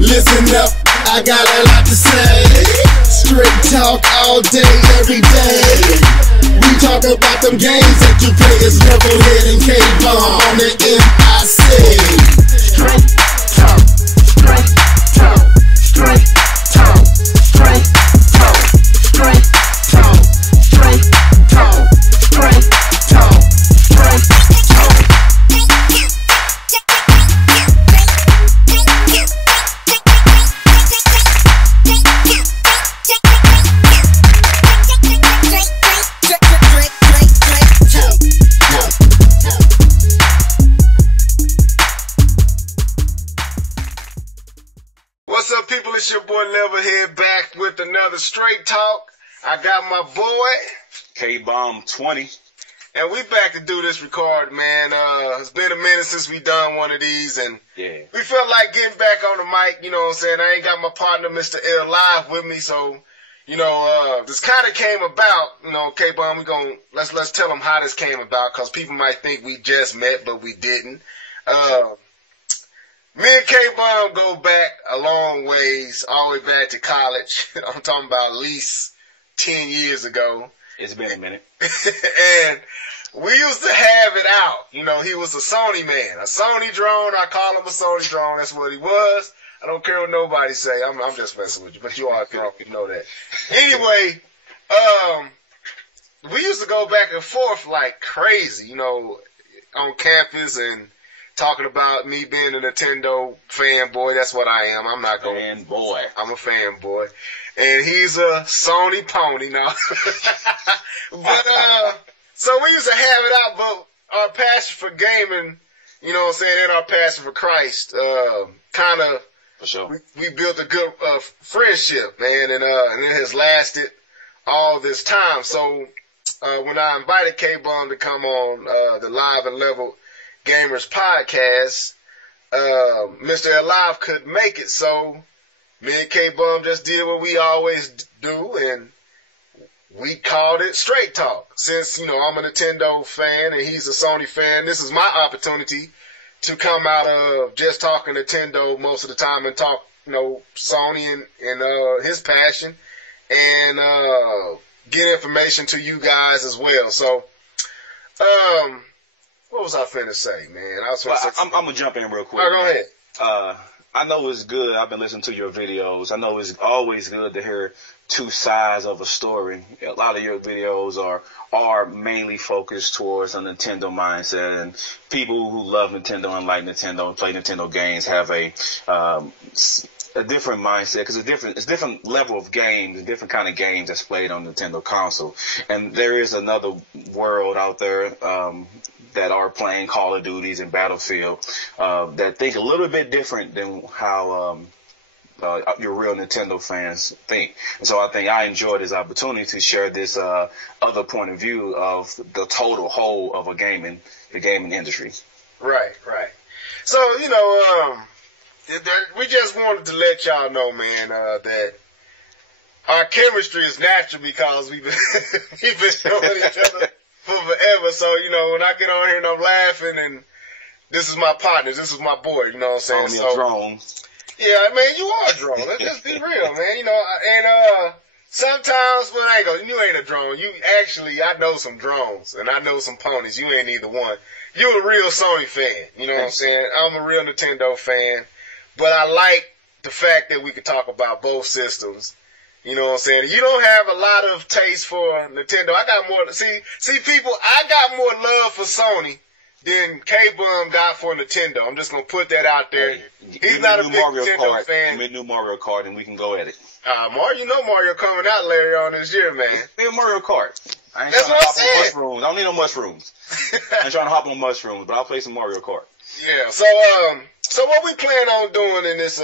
Listen up, I got a lot to say. Straight talk all day, every day. We talk about them games that you play. It's LeveledHead and Kbomb on the MIC. Straight talk, straight talk, straight talk, straight talk, straight talk, straight talk, straight talk, straight talk. What's up, people? It's your boy LeveledHead back with another Straight Talk. I got my boy Kbomb20, and we back to do this record, man. It's been a minute since we done one of these, and yeah, we felt like getting back on the mic. You know what I'm saying? I ain't got my partner, Mr. L, live with me, so this kind of came about. Kbomb, we gonna let's tell them how this came about, cause people might think we just met, but we didn't. Me and Kbomb go back a long ways, all the way back to college. I'm talking about at least 10 years ago. It's been a minute. And we used to have it out. He was a Sony man, a Sony drone. I call him a Sony drone. That's what he was. I don't care what nobody say. I'm just messing with you, but you are a drone. You know that. Anyway, we used to go back and forth like crazy, on campus and talking about me being a Nintendo fanboy. That's what I am. I'm not going. Fanboy. I'm a fanboy. And he's a Sony pony now. But, so we used to have it out, but our passion for gaming, and our passion for Christ, kind of, for sure. We built a good, friendship, man, and it has lasted all this time. So, when I invited Kbomb to come on, the Live and Level Gamers podcast, Mr. Alive couldn't make it, so me and Kbomb just did what we always do, and we called it Straight Talk. Since, I'm a Nintendo fan and he's a Sony fan, this is my opportunity to come out of just talking Nintendo most of the time and talk, Sony and his passion, and get information to you guys as well. So, what was I finna say, man? I'm gonna jump in real quick. All right, go ahead. I know it's good. I've been listening to your videos. I know it's always good to hear two sides of a story. A lot of your videos are mainly focused towards a Nintendo mindset, and people who love Nintendo and like Nintendo and play Nintendo games have a different mindset, because it's different level of games, different kind of games that's played on Nintendo console. And there is another world out there that are playing Call of Duties and Battlefield that think a little bit different than how your real Nintendo fans think. And so I think I enjoyed this opportunity to share this other point of view of the total whole of the gaming industry. Right. So, we just wanted to let y'all know, man, that our chemistry is natural because we've been knowing each other for forever. So, when I get on here and I'm laughing, and this is my partner, this is my boy, you know what I'm saying? Only a drone. Yeah, man, you are a drone. Let's just be real, man. And sometimes, you ain't a drone. I know some drones, and I know some ponies. You ain't either one. You're a real Sony fan, you know what I'm saying? I'm a real Nintendo fan, but I like the fact that we could talk about both systems. You know what I'm saying? You don't have a lot of taste for Nintendo. I got more. See, people, I got more love for Sony than Kbomb got for Nintendo. I'm just gonna put that out there. He's not a big Nintendo fan. Give me a new Mario Kart and we can go at it. Mario coming out later on this year, man. Be a Mario Kart. I ain't That's trying what to I'm hop saying. on mushrooms. I don't need no mushrooms. I ain't trying to hop on mushrooms, but I'll play some Mario Kart. Yeah. So what we plan on doing in this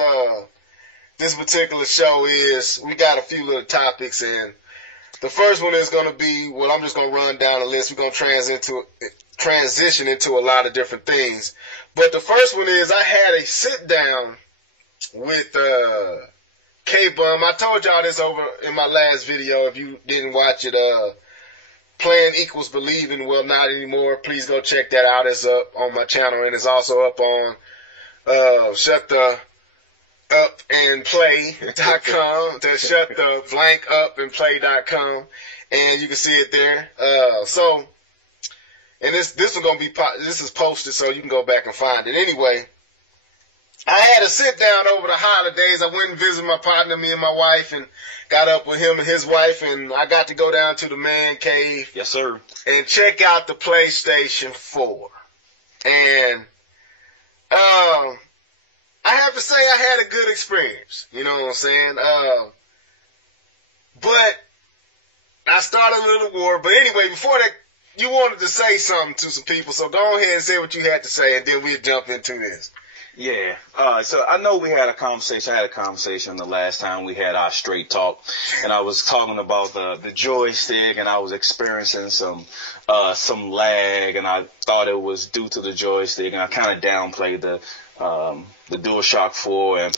this particular show is we got a few little topics, and the first one is going to be, well, I'm just going to run down a list. We're going to transition into a lot of different things. But the first one is I had a sit down with Kbomb. I told y'all this over in my last video. If you didn't watch it, Playing Equals Believing. Well, not anymore. Please go check that out. It's up on my channel, and it's also up on Shut the shutupandplay.com, to shuttheblankupandplay.com, and you can see it there. And this one gonna be this is posted, so you can go back and find it. Anyway, I had a sit down over the holidays. I went and visited my partner, me and my wife, and got up with him and his wife, and I got to go down to the man cave. Yes, sir. And check out the PlayStation 4. And I have to say I had a good experience. You know what I'm saying? But I started a little war. But anyway, before that, you wanted to say something to some people, so go ahead and say what you had to say, and then we'll jump into this. Yeah. So I know we had a conversation. I had a conversation the last time we had our straight talk, and I was talking about the joystick, and I was experiencing some lag, and I thought it was due to the joystick, and I kind of downplayed the DualShock 4, and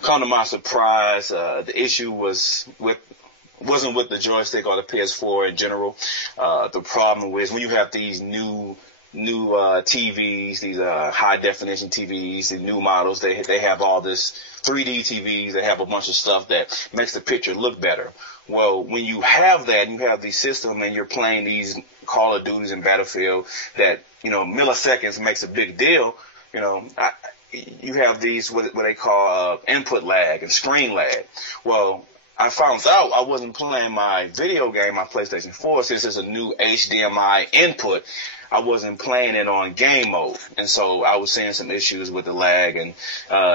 come to my surprise, the issue wasn't with the joystick or the PS4 in general. The problem was when you have these new TVs, these high definition TVs, the new models, they have all this 3D TVs. They have a bunch of stuff that makes the picture look better. Well, when you have that, and you have these systems, and you're playing these Call of Duties and Battlefield, that milliseconds makes a big deal. You have these what they call input lag and screen lag. Well, I found out I wasn't playing my video game, my PlayStation 4, since it's a new HDMI input. I wasn't playing it on game mode, and so I was seeing some issues with the lag. And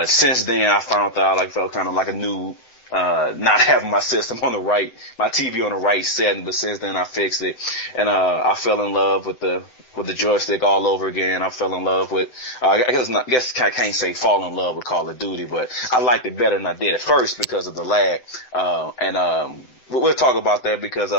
since then, I found out I felt kind of like a noob, not having my system on my TV on the right setting. But since then, I fixed it, and I fell in love with the joystick all over again. I fell in love with, I guess I can't say fall in love with Call of Duty, but I liked it better than I did at first because of the lag. We'll talk about that because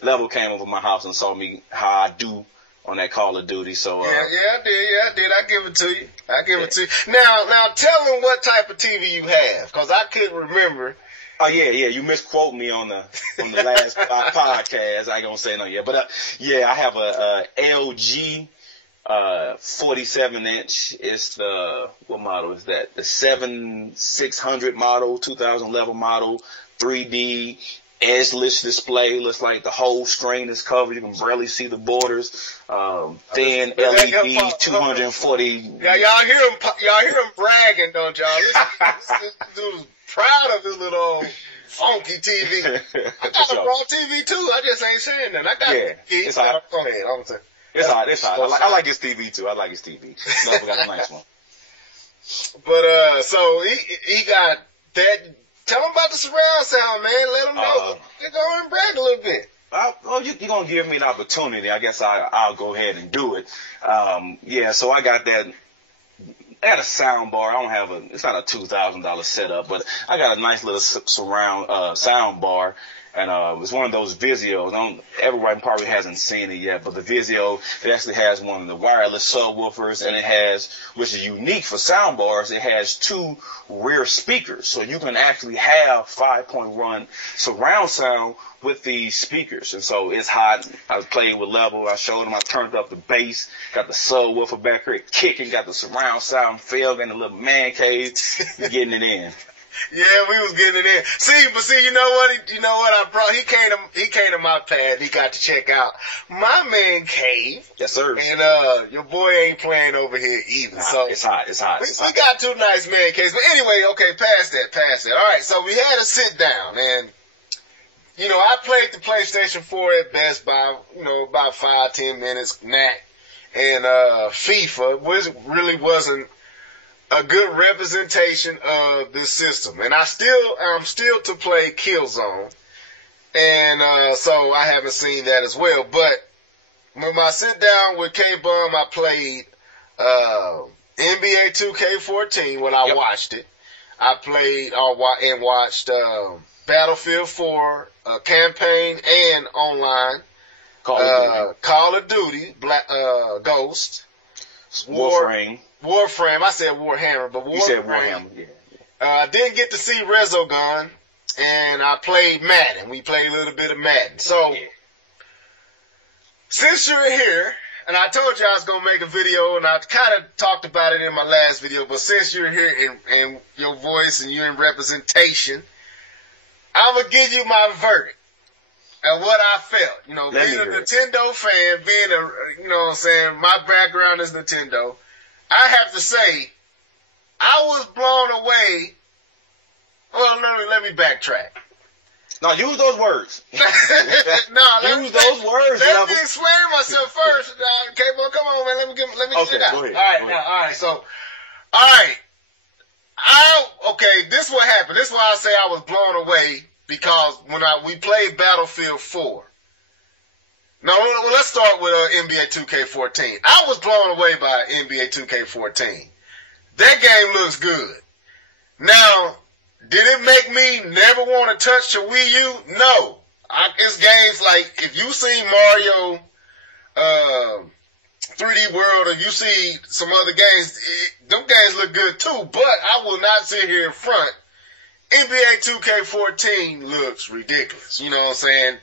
Level came over my house and saw me how I do on that Call of Duty. So I did. I give it to you. To you. Now tell them what type of TV you have, because I couldn't remember. Oh yeah. You misquote me on the last podcast. I ain't gonna say no yet, but I have a LG 47-inch. It's what model is that? The 7600 model, 2011 model, 3D. Edgeless display. Looks like the whole screen is covered. You can barely see the borders. Thin LED, 240. Yeah, y'all hear him bragging, don't y'all? This dude's proud of his little funky TV. I got a raw TV too. I just ain't saying that. I got it's hot. Go ahead. I'm saying it's hot. I like his TV too. I like his TV. Never got a nice one. But so he got that. Tell them about the surround sound, man. Let them know. Go and brag a little bit. You're going to give me an opportunity. I guess I'll go ahead and do it. So I got that. I got a sound bar. It's not a $2,000 setup, but I got a nice little surround sound bar. And it's one of those Vizios. Everybody probably hasn't seen it yet, but the Vizio, it actually has one of the wireless subwoofers, and it has, which is unique for sound bars, it has 2 rear speakers. So you can actually have 5.1 surround sound with these speakers. And so it's hot. I was playing with Level. I showed him. I turned up the bass, got the subwoofer back here kicking, got the surround sound field in the little man cave, getting it in. Yeah, we was getting it in. See, you know what I brought? He came to my pad. And he got to check out my man cave. Yes, sir. And your boy ain't playing over here either. So it's hot. We got 2 nice man caves. But anyway, okay, past that. All right, so we had a sit down, and I played the PlayStation 4 at Best Buy. About 5-10 minutes, knack. And FIFA really wasn't a good representation of this system. And I'm still to play Killzone. And so I haven't seen that as well. But when I sit down with Kbomb, I played NBA 2K14 when I watched it. I played and watched Battlefield 4 campaign and online. Call of Duty, Ghost, Warframe. I said Warhammer, but Warframe. You said Warhammer, yeah. I didn't get to see Resogun, and I played Madden. We played a little bit of Madden. So, since you're here, And I told you I was going to make a video, and I kind of talked about it in my last video, but since you're here in your voice and you're in representation, I'm going to give you my verdict and what I felt. You know, being a Nintendo fan, being a, you know what I'm saying, my background is Nintendo, I have to say, I was blown away. Well, let me backtrack. No, use those words. Use those words. Let me explain myself first. Okay, well, come on, man. Let me get it out. Go ahead. All right. So, okay, this is what happened. This is why I say I was blown away, because when we played Battlefield 4. Now, let's start with NBA 2K14. I was blown away by NBA 2K14. That game looks good. Now, did it make me never want to touch the Wii U? No. It's games like, if you see Mario 3D World, or you see some other games, them games look good too, but I will not sit here in front. NBA 2K14 looks ridiculous. You know what I'm saying?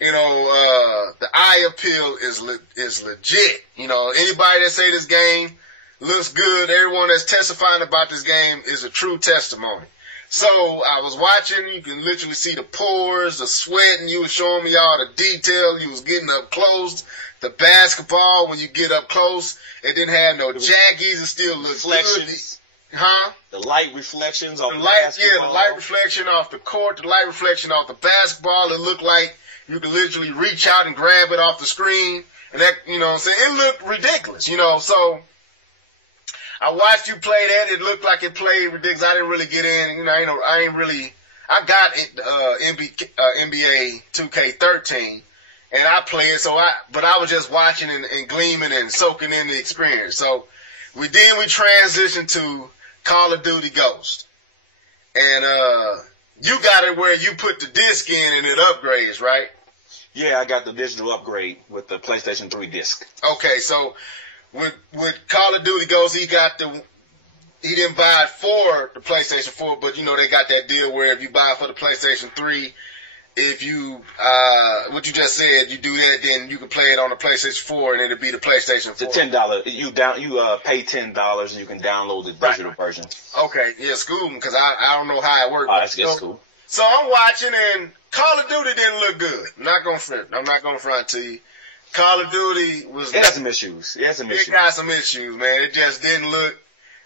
You know, the eye appeal is legit. You know, anybody that say this game looks good, everyone that's testifying about this game is a true testimony. So I was watching, you can literally see the pores, the sweat, and you was showing me all the detail. You was getting up close. The basketball, when you get up close, it didn't have no jaggies. It still looked good. Huh? The light reflections off the basketball. Yeah, the light reflection off the court, the light reflection off the basketball. It looked like you could literally reach out and grab it off the screen. And that, you know what I'm saying? It looked ridiculous, you know, so I watched you play that. It looked like it played ridiculous. I didn't really get in. You know, I got NBA 2K13, and I played. But I was just watching and gleaming and soaking in the experience. So we transitioned to Call of Duty Ghost, and you got it where you put the disc in and it upgrades, right? Yeah, I got the digital upgrade with the PlayStation 3 disc. Okay, so with Call of Duty Ghost, he didn't buy it for the PlayStation 4, but you know, they got that deal where if you buy it for the PlayStation 3, if you, what you just said, you do that, then you can play it on the PlayStation 4 and it'll be the PlayStation 4. The $10, you pay $10 and you can download the digital version. Okay, yeah, school, because I don't know how it works. It's cool. So I'm watching, and Call of Duty didn't look good. I'm not gonna front to you. Call of Duty was. It has some issues. It got some issues, man. It just didn't look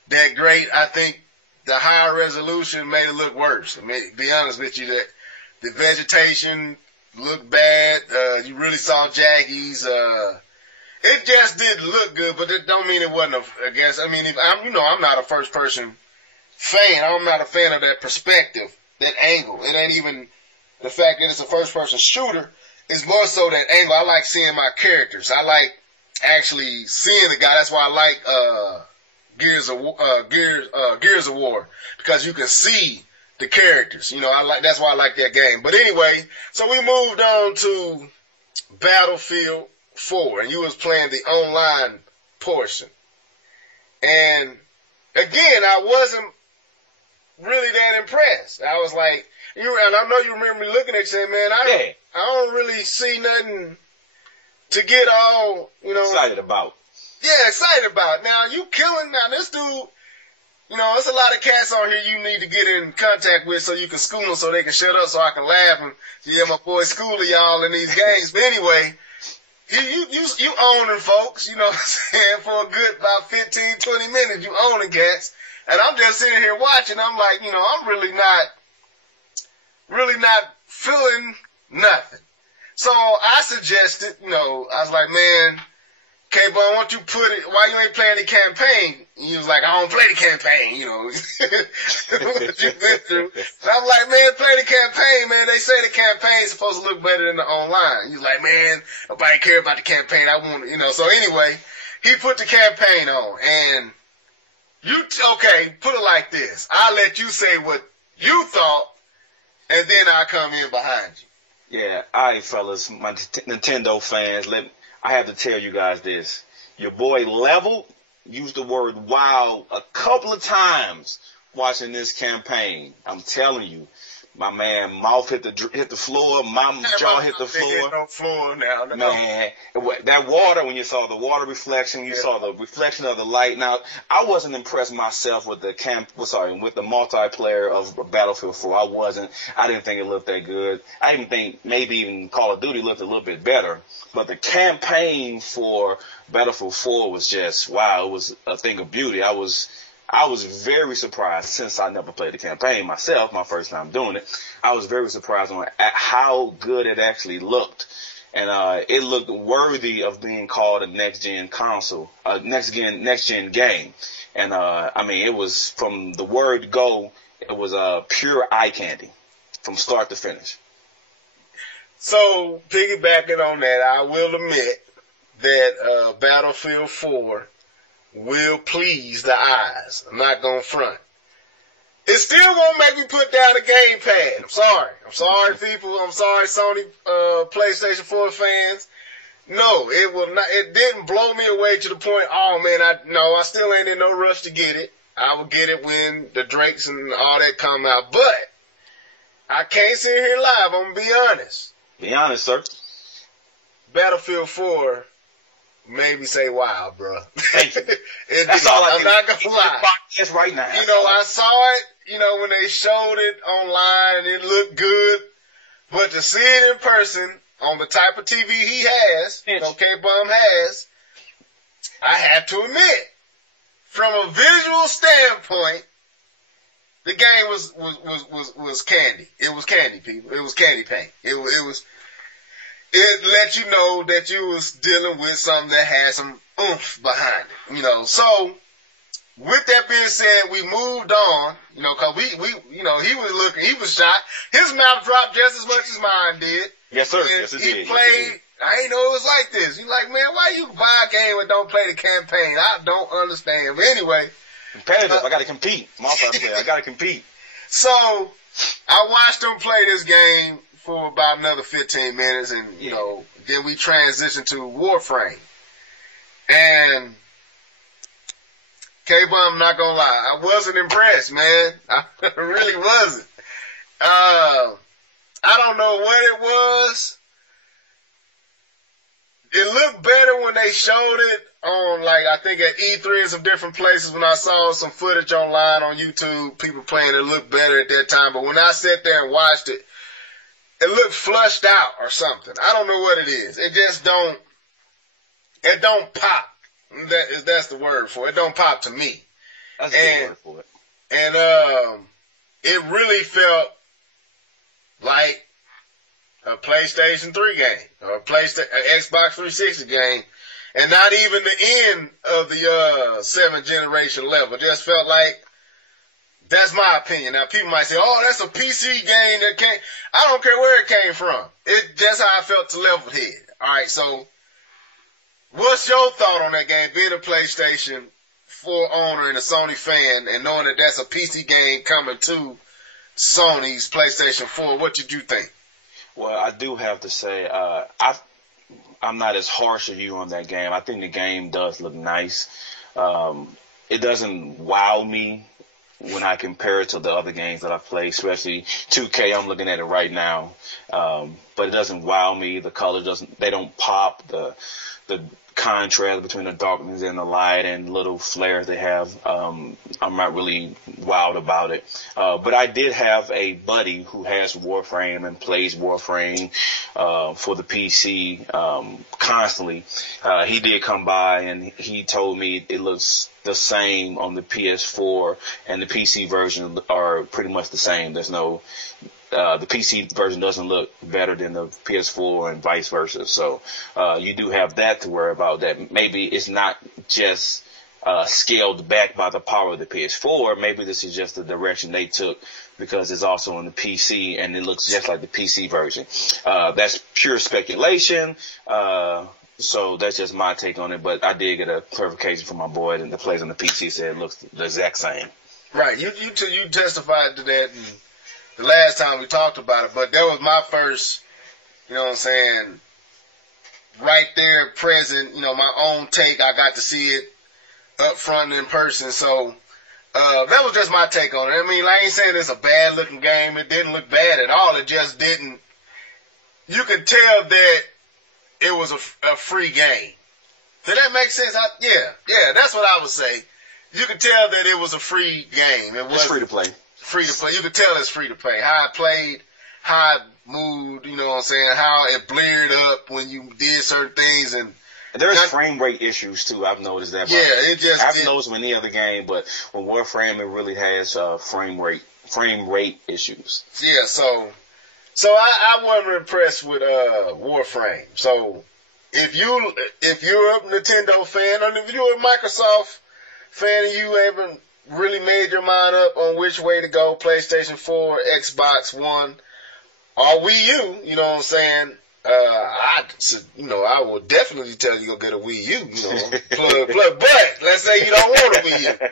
that great. I think the higher resolution made it look worse. I mean, to be honest with you, that the vegetation looked bad. You really saw jaggies. It just didn't look good, but it don't mean it wasn't I'm not a first person fan. I'm not a fan of that perspective, that angle. It ain't even the fact that it's a first person shooter. It's more so that angle. I like seeing my characters. I like actually seeing the guy. That's why I like Gears of War, because you can see the characters. You know, that's why I like that game. But anyway, so we moved on to Battlefield 4, and you was playing the online portion. And again, I wasn't really that impressed. I was like, and I know you remember me looking at you saying, man, I don't really see nothing to get all, you know. Excited about. Yeah, excited about. Now, this dude, you know, there's a lot of cats on here you need to get in contact with so you can school them so they can shut up so I can laugh and, yeah, my boy schooling y'all in these games. But anyway, you owning folks, you know what I'm saying, for a good about 15, 20 minutes, you owning cats. And I'm just sitting here watching. I'm like, you know, I'm really not feeling nothing. So I suggested, you know, I was like, man, Kbomb, why don't you why you ain't playing the campaign? And he was like, I don't play the campaign, you know, what you've been through. And I'm like, man, play the campaign, man. They say the campaign's supposed to look better than the online. He was like, man, nobody care about the campaign. I want, you know, so anyway, he put the campaign on, and put it like this. I'll let you say what you thought, and then I'll come in behind you. Yeah, all right, fellas, my Nintendo fans, I have to tell you guys this. Your boy Level used the word wow a couple of times watching this campaign. I'm telling you, My man mouth hit the floor. My jaw hit the floor. No floor now. No. Man, that water, when you saw the water reflection, you saw the reflection of the light. Now, I wasn't impressed myself with the with the multiplayer of Battlefield 4. I wasn't. I didn't think it looked that good. I even think maybe even Call of Duty looked a little bit better. But the campaign for Battlefield 4 was just, wow, it was a thing of beauty. I was very surprised, since I never played the campaign myself, my first time doing it. I was very surprised at how good it actually looked. And it looked worthy of being called a next-gen console, a next-gen game. And, I mean, it was, from the word go, it was pure eye candy from start to finish. So, piggybacking on that, I will admit that Battlefield 4 will please the eyes. I'm not going to front. It's still going to make me put down a gamepad. I'm sorry. I'm sorry, people. I'm sorry, Sony PlayStation 4 fans. No, it will not. It didn't blow me away to the point, oh, man, I still ain't in no rush to get it. I will get it when the Drakes and all that come out. But I can't sit here live. I'm going to be honest. Be honest, sir. Battlefield 4 made me say, wow, bro. That's all I'm not going to lie. Yes, right now. You know, I saw it, when they showed it online and it looked good. But to see it in person on the type of TV he has, Kbomb has, I have to admit, from a visual standpoint, the game was candy. It was candy, people. It was candy paint. It let you know that you was dealing with something that had some oomph behind it, So, with that being said, we moved on, cause we he was shot. His mouth dropped just as much as mine did. Yes, sir. And yes, it he did. played, yes, it did. I ain't know it was like this. He's like, man, why you buy a game and don't play the campaign? I don't understand. But anyway. Competitive. I gotta compete. Multiplayer. I gotta compete. So, I watched him play this game for about another 15 minutes, and, then we transitioned to Warframe. And, Kbomb, I'm not gonna lie, I wasn't impressed, man. I really wasn't. I don't know what it was. It looked better when they showed it on, I think at E3 and some different places. When I saw some footage online on YouTube, people playing, it looked better at that time. But when I sat there and watched it, it looked flushed out or something. I don't know what it is. It just don't pop. That's the word for it. It don't pop to me. That's the word for it. And it really felt like a PlayStation 3 game or an Xbox 360 game, and not even the end of the 7th generation level. It just felt like, that's my opinion. Now people might say, oh, that's a PC game that came. I don't care where it came from. That's how I felt to LeveledHead. All right, so what's your thought on that game? Being a PlayStation 4 owner and a Sony fan, and knowing that that's a PC game coming to Sony's PlayStation 4, what did you think? Well, I do have to say, I'm not as harsh as you on that game. I think the game does look nice. It doesn't wow me when I compare it to the other games that I've played, especially 2K. I'm looking at it right now. But it doesn't wow me. The colors they don't pop. The contrast between the darkness and the light and little flares they have, I'm not really wowed about it. But I did have a buddy who has Warframe and plays Warframe for the PC constantly. He did come by and he told me it looks the same on the PS4 and the PC version are pretty much the same. There's no the PC version doesn't look better than the PS4 and vice versa. So you do have that to worry about. That maybe it's not just scaled back by the power of the PS4. Maybe this is just the direction they took because it's also on the PC and it looks just like the PC version. That's pure speculation. So that's just my take on it. But I did get a clarification from my boy that plays on the PC said it looks the exact same. Right. You testified to that and the last time we talked about it, but that was my first, right there present, my own take. I got to see it up front and in person. So that was just my take on it. I mean, I ain't saying it's a bad looking game. It didn't look bad at all. It just didn't. You could tell that it was a free game. Did that make sense? Yeah, that's what I would say. You could tell that it was a free game. It was free to play. Free to play. You could tell it's free to play. How it played, how it moved, you know what I'm saying? How it blared up when you did certain things. And there's frame rate issues too. I've noticed that. Yeah, it just. I've noticed with any other game, but with Warframe, it really has frame rate issues. Yeah, so I wasn't impressed with Warframe. So if you're a Nintendo fan, or if you're a Microsoft fan, and you haven't really made your mind up on which way to go, PlayStation 4, Xbox One, or Wii U, you know what I'm saying? I will definitely tell you go get a Wii U, plug. But let's say you don't want a Wii U.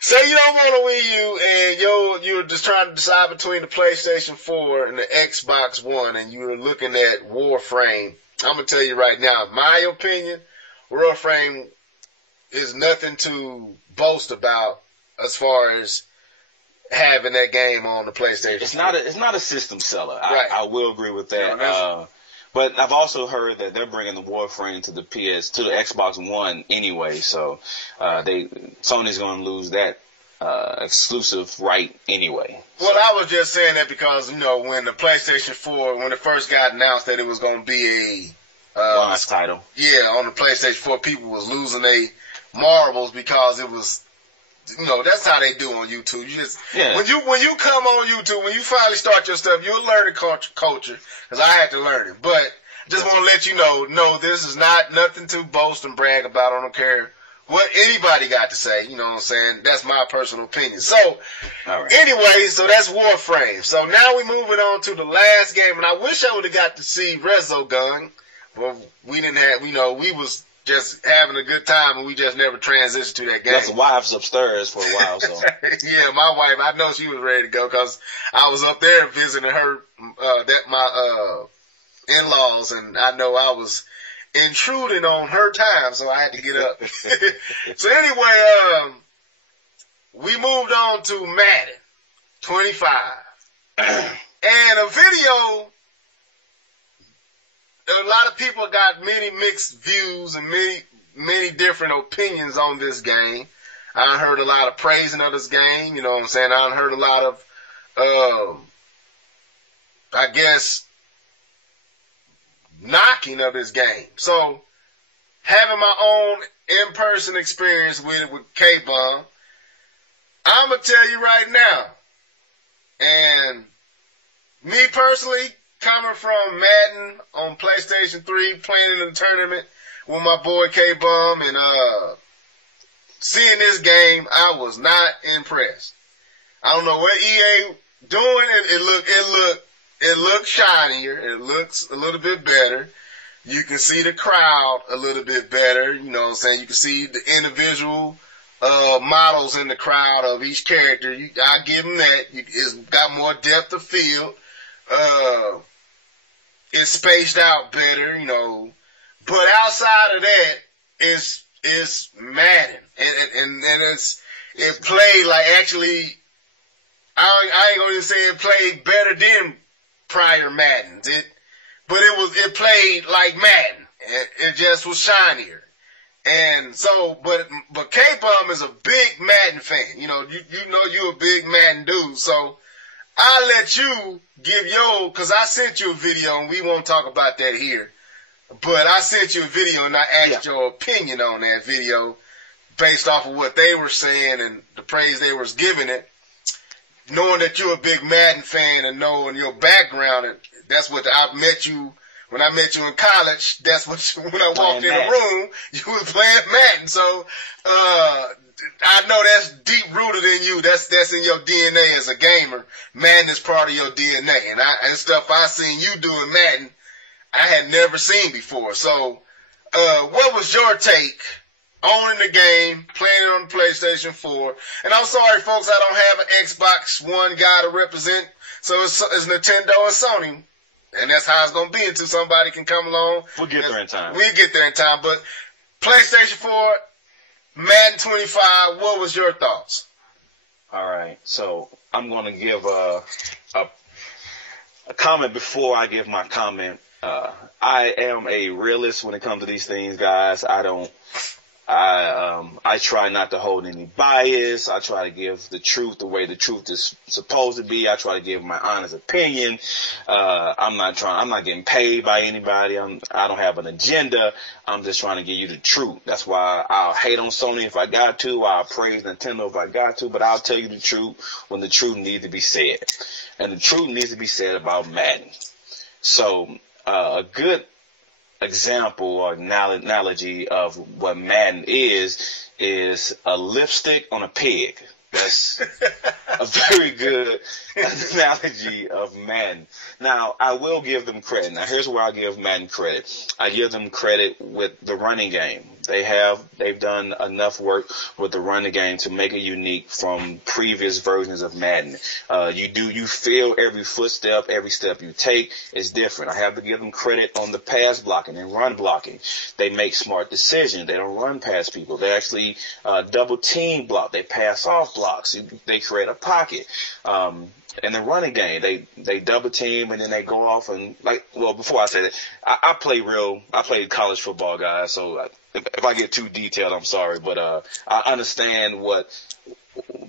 Say you don't want a Wii U, and you're just trying to decide between the PlayStation 4 and the Xbox One, and you're looking at Warframe. I'm gonna tell you right now, in my opinion, Warframe is nothing to boast about as far as having that game on the PlayStation. It's not a system seller. Right. I will agree with that. But I've also heard that they're bringing the Warframe to the Xbox One anyway. So Sony's going to lose that exclusive right anyway. Well, I was just saying that because when the PlayStation 4, when it first got announced that it was going to be a launch title, on the PlayStation 4, people was losing their marbles because it was. That's how they do on YouTube. You just when you come on YouTube, when you finally start your stuff, you'll learn the culture. Because I had to learn it, but just want to let you know, no, this is nothing to boast and brag about. I don't care what anybody got to say. You know what I'm saying? That's my personal opinion. So, anyway, so that's Warframe. So now we're moving on to the last game, and I wish I would have got to see Resogun, but we didn't have. We was just having a good time, and we just never transitioned to that game. That's the wives upstairs for a while, so. Yeah, my wife, I know she was ready to go because I was up there visiting her, my in-laws, and I know I was intruding on her time, so I had to get up. So anyway, we moved on to Madden 25. And a video. A lot of people got many mixed views and many different opinions on this game. I heard a lot of praising of this game, you know what I'm saying? I heard a lot of, I guess, knocking of this game. So, having my own in-person experience with it with Kbomb, I'm going to tell you right now, and me personally, coming from Madden on PlayStation 3, playing in the tournament with my boy Kbomb, and seeing this game, I was not impressed. I don't know what EA doing. It looked shinier. It looks a little bit better. You can see the crowd a little bit better. You know what I'm saying? You can see the individual models in the crowd of each character. I give them that. It's got more depth of field. It's spaced out better, But outside of that, it's Madden, and it played like actually. I ain't gonna say it played better than prior Maddens. But it played like Madden. It just was shinier. And so, but Kbomb is a big Madden fan. You know you're a big Madden dude, so. I'll let you give cause I sent you a video, and we won't talk about that here, but I sent you a video and I asked your opinion on that video based off of what they were saying and the praise they was giving it, knowing that you're a big Madden fan and knowing your background. And that's what I met you, when I met you in college, that's what when I walked in the room, you were playing Madden. So, I know that's deep rooted in you. That's in your DNA as a gamer. Madden is part of your DNA, and stuff I seen you doing Madden, I had never seen before. So, what was your take owning the game, playing it on the PlayStation 4? And I'm sorry, folks, I don't have an Xbox One guy to represent. So it's Nintendo and Sony, and that's how it's gonna be until somebody can come along. We'll get there in time. We'll get there in time, but PlayStation 4. Madden 25, what was your thoughts? All right, so I'm going to give a comment before I give my comment. I am a realist when it comes to these things, guys. I try not to hold any bias. I try to give the truth the way the truth is supposed to be. I try to give my honest opinion. I'm not getting paid by anybody. I don't have an agenda. I'm just trying to give you the truth. That's why I'll hate on Sony if I got to. I'll praise Nintendo if I got to. But I'll tell you the truth when the truth needs to be said. And the truth needs to be said about Madden. So a good example or analogy of what Madden is a lipstick on a pig. That's a very good analogy of Madden. Now, I will give them credit. Now, here's where I give Madden credit. I give them credit with the running game. They've done enough work with the running game to make it unique from previous versions of Madden. You feel every footstep, every step you take is different. I have to give them credit on the pass blocking and run blocking. They make smart decisions. They don't run past people. They actually double team block. They pass off blocks. They create a pocket. In the running game, they double team and then they go off and before I say that, I played college football, guys. So if I get too detailed, I'm sorry, but I understand what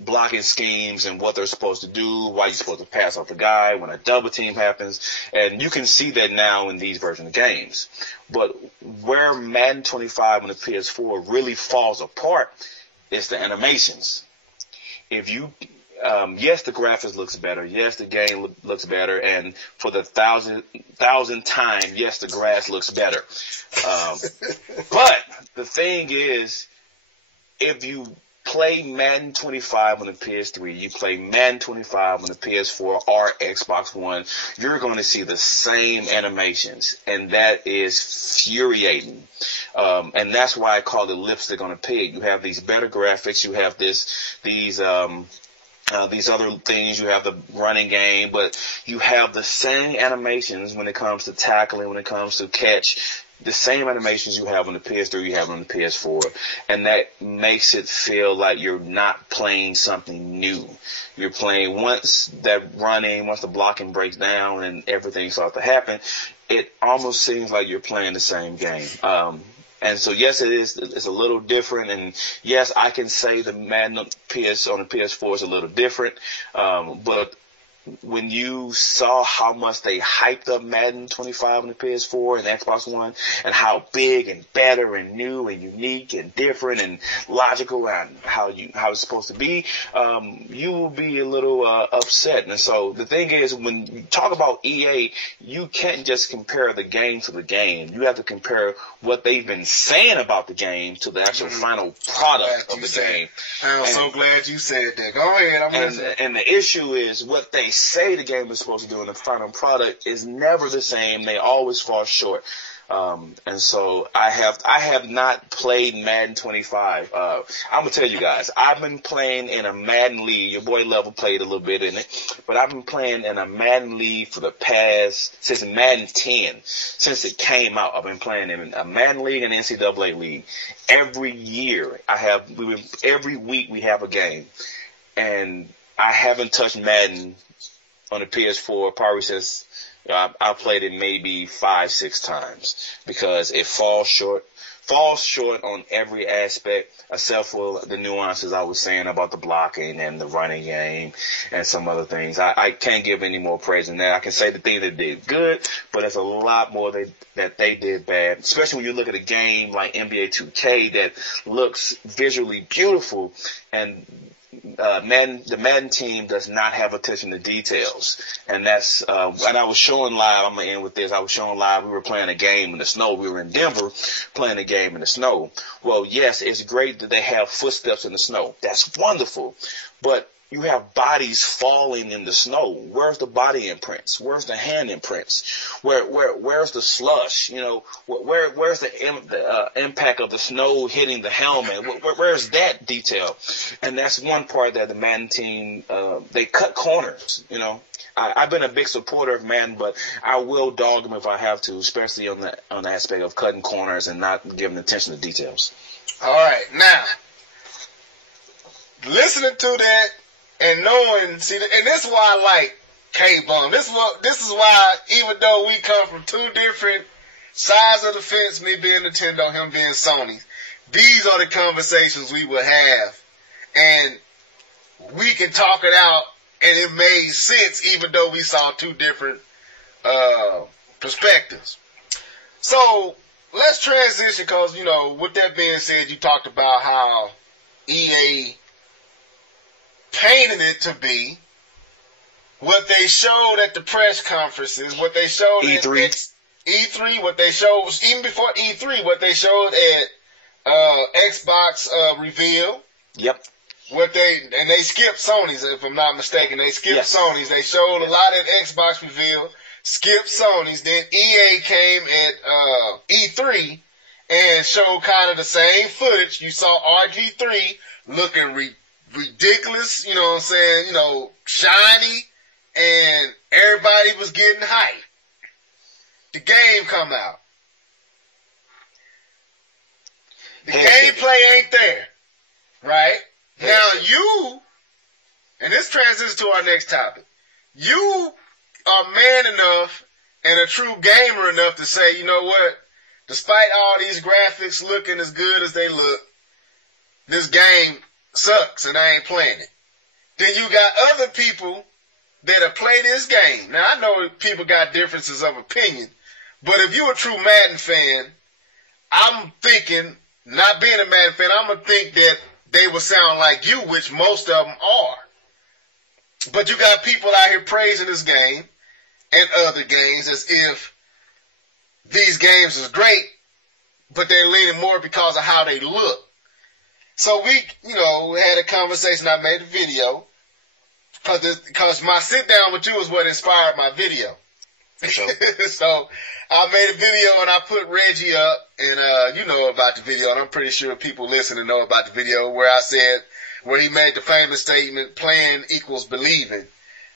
blocking schemes and what they're supposed to do, why you're supposed to pass off the guy when a double team happens, and you can see that now in these version of games. But where Madden 25 on the PS4 really falls apart is the animations. If you yes, the graphics looks better. Yes, the game looks better. And for the thousandth time, yes, the grass looks better. But the thing is, if you play Madden 25 on the PS3, you play Madden 25 on the PS4 or Xbox One, you're going to see the same animations. And that is infuriating. And that's why I call it lipstick on a pig. You have these better graphics. You have these other things, you have the running game, but you have the same animations when it comes to tackling, when it comes to catch, the same animations you have on the PS3, you have on the PS4. And that makes it feel like you're not playing something new. You're playing once the blocking breaks down and everything starts to happen, it almost seems like you're playing the same game. And so, yes, it's a little different. And, yes, I can say the Madden on the PS4 is a little different. But when you saw how much they hyped up Madden 25 on the PS4 and Xbox One and how big and better and new and unique and different and logical and how it's supposed to be, you will be a little upset. And so the thing is, when you talk about EA, you can't just compare the game to the game. You have to compare what they've been saying about the game to the actual final product of the game. I'm so glad you said that. Go ahead. And the issue is what they say the game is supposed to do in the final product is never the same. They always fall short. And so I have not played Madden 25. I'm gonna tell you guys, I've been playing in a Madden league. Your boy Level played a little bit in it, but I've been playing in a Madden league for the past since Madden 10, since it came out. I've been playing in a Madden league and NCAA league. Every year every week we have a game, and I haven't touched Madden on the PS4 probably since I played it maybe 5-6 times because it falls short on every aspect except for the nuances I was saying about the blocking and the running game and some other things. I can't give any more praise than that. I can say the things they did good, but there's a lot more that they did bad, especially when you look at a game like NBA 2K that looks visually beautiful, and the Madden team does not have attention to details. And that's, and I was showing live, I'm going to end with this. I was showing live, we were playing a game in the snow. We were in Denver playing a game in the snow. Well, yes, it's great that they have footsteps in the snow. That's wonderful. But you have bodies falling in the snow. Where's the body imprints? Where's the hand imprints? Where's the slush? You know, where's the impact of the snow hitting the helmet? Where's that detail? And that's one part that the Madden team, they cut corners. You know, I've been a big supporter of Madden, but I will dog them if I have to, especially on the aspect of cutting corners and not giving attention to details. All right, now listening to that and knowing, see, and this is why I like Kbomb. This is why, even though we come from two different sides of the fence, me being Nintendo, him being Sony, these are the conversations we would have, and we can talk it out, and it made sense, even though we saw two different perspectives. So let's transition, because, you know, with that being said, you talked about how EA painted it to be, what they showed at the press conferences, what they showed E3. at E3, what they showed, even before E3, what they showed at Xbox reveal. Yep. And they skipped Sony's, if I'm not mistaken. They skipped Sony's. They showed a lot at Xbox reveal, skipped Sony's. Then EA came at E3 and showed kind of the same footage. You saw RG3 looking ridiculous, you know what I'm saying, you know, shiny, and everybody was getting hyped. The game come out. The gameplay ain't there, right? Now you, and this transitions to our next topic, you are man enough and a true gamer enough to say, you know what, despite all these graphics looking as good as they look, this game sucks and I ain't playing it. Then you got other people that have played this game. Now I know people got differences of opinion, but if you're a true Madden fan, I'm thinking, not being a Madden fan, I'm going to think that they will sound like you, which most of them are. But you got people out here praising this game and other games as if these games is great, but they're leaning more because of how they look. So we, you know, had a conversation. I made a video because my sit down with you is what inspired my video. Sure. So I made a video and I put Reggie up, and you know about the video, and I'm pretty sure people listening know about the video where he made the famous statement, playing equals believing.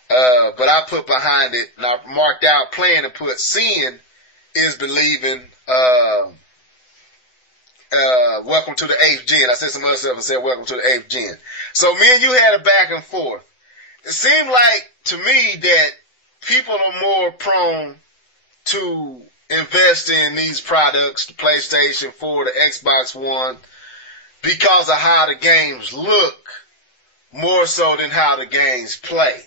But I put behind it, and I marked out playing and put seeing is believing. Welcome to the 8th gen. I said some other stuff and said welcome to the 8th gen. So me and you had a back and forth. It seemed like to me that people are more prone to invest in these products, the PlayStation 4, the Xbox One, because of how the games look more so than how the games play.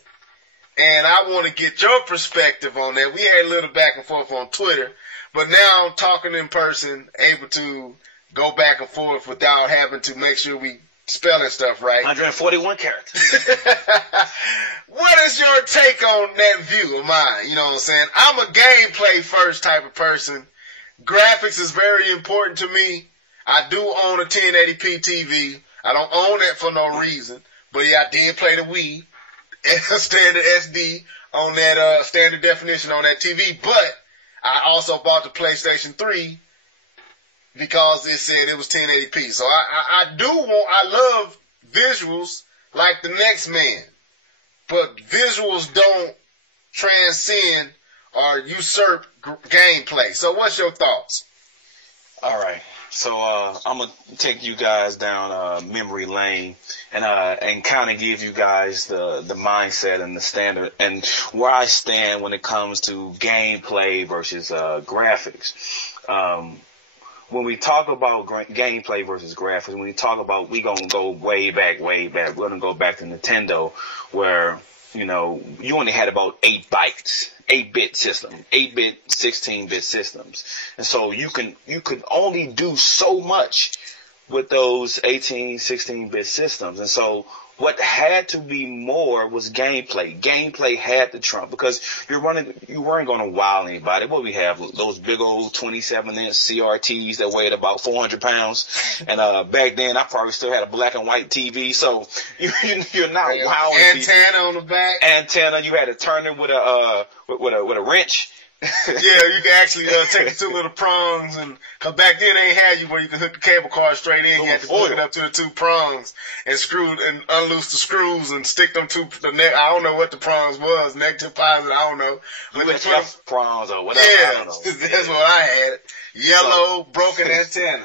And I want to get your perspective on that. We had a little back and forth on Twitter, but now I'm talking in person, able to go back and forth without having to make sure we spelling stuff right. 141 characters. What is your take on that view of mine? You know what I'm saying? I'm a gameplay first type of person. Graphics is very important to me. I do own a 1080p TV. I don't own that for no reason. But yeah, I did play the Wii and standard SD on that standard definition on that TV. But I also bought the PlayStation 3 because it said it was 1080p. So I love visuals like the next man. But visuals don't transcend or usurp gameplay. So what's your thoughts? All right. So I'm going to take you guys down memory lane and kind of give you guys the mindset and the standard and where I stand when it comes to gameplay versus graphics. When we talk about gameplay versus graphics, when we talk about, we're going to go way back. We're going to go back to Nintendo, where, you know, you only had about 8 bytes, 8-bit system, 8-bit, 16-bit systems. And so you could only do so much with those 18, 16-bit systems. And so what had to be more was gameplay. Gameplay had to trump, because you weren't going to wow anybody. What we have, those big old 27-inch CRTs that weighed about 400 pounds. And back then, I probably still had a black and white TV. So you're not wowing people. Antenna on the back. Antenna. You had to turn it with a wrench. Yeah, you can actually take the 2 little prongs, and cause back then they ain't had you where you can hook the cable cord straight in. You had to hook it up to the 2 prongs and unloose the screws and stick them to the neck. I don't know what the prongs was, neck to positive, I don't know. UHF prongs or whatever. Yeah, I don't know. That's what I had. Yellow, broken antenna.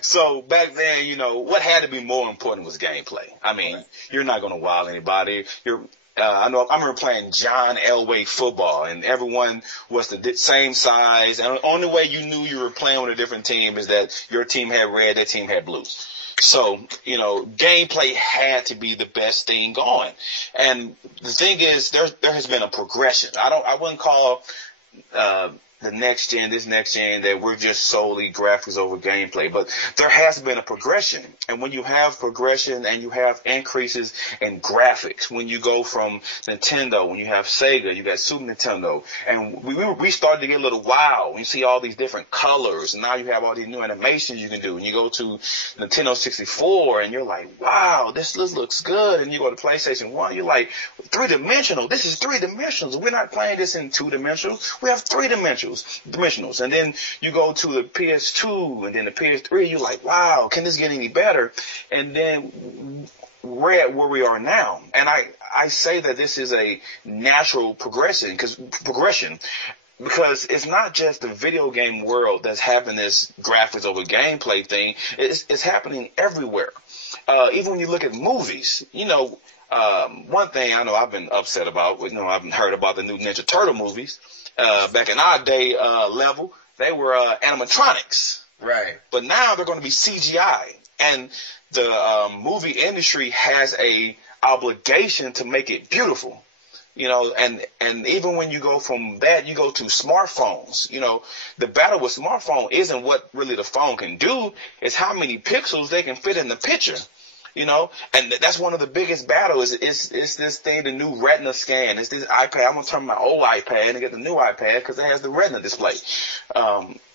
So back then, you know, what had to be more important was gameplay. I mean, you're not going to wow anybody. I remember playing John Elway football, and everyone was the same size. And the only way you knew you were playing with a different team is that your team had red, their team had blue. So, you know, gameplay had to be the best thing going. And the thing is, there has been a progression. I wouldn't call the next gen, this next gen, that we're just solely graphics over gameplay. But there has been a progression. And when you have progression and you have increases in graphics, when you go from Nintendo, when you have Sega, you got Super Nintendo, and we started to get a little wow. You see all these different colors, and now you have all these new animations you can do. And you go to Nintendo 64, and you're like, wow, this looks good. And you go to PlayStation 1, you're like, three-dimensional. This is three-dimensional. We're not playing this in two-dimensionals. We have three-dimensionals. And then you go to the PS2 and then the PS3, you're like, wow, can this get any better? And then we're at where we are now. And I say that this is a natural progression because it's not just the video game world that's having this graphics over gameplay thing. It's happening everywhere. Even when you look at movies, you know, one thing I know I've been upset about, you know, I've heard about the new Ninja Turtle movies. Back in our day, level, they were animatronics. Right. But now they're going to be CGI. And the movie industry has a obligation to make it beautiful. You know, and even when you go from that, you go to smartphones. You know, the battle with smartphone isn't what really the phone can do. It's how many pixels they can fit in the picture. You know, and that's one of the biggest battles is this thing, the new Retina scan. It's this iPad. I'm going to turn my old iPad and get the new iPad because it has the Retina display.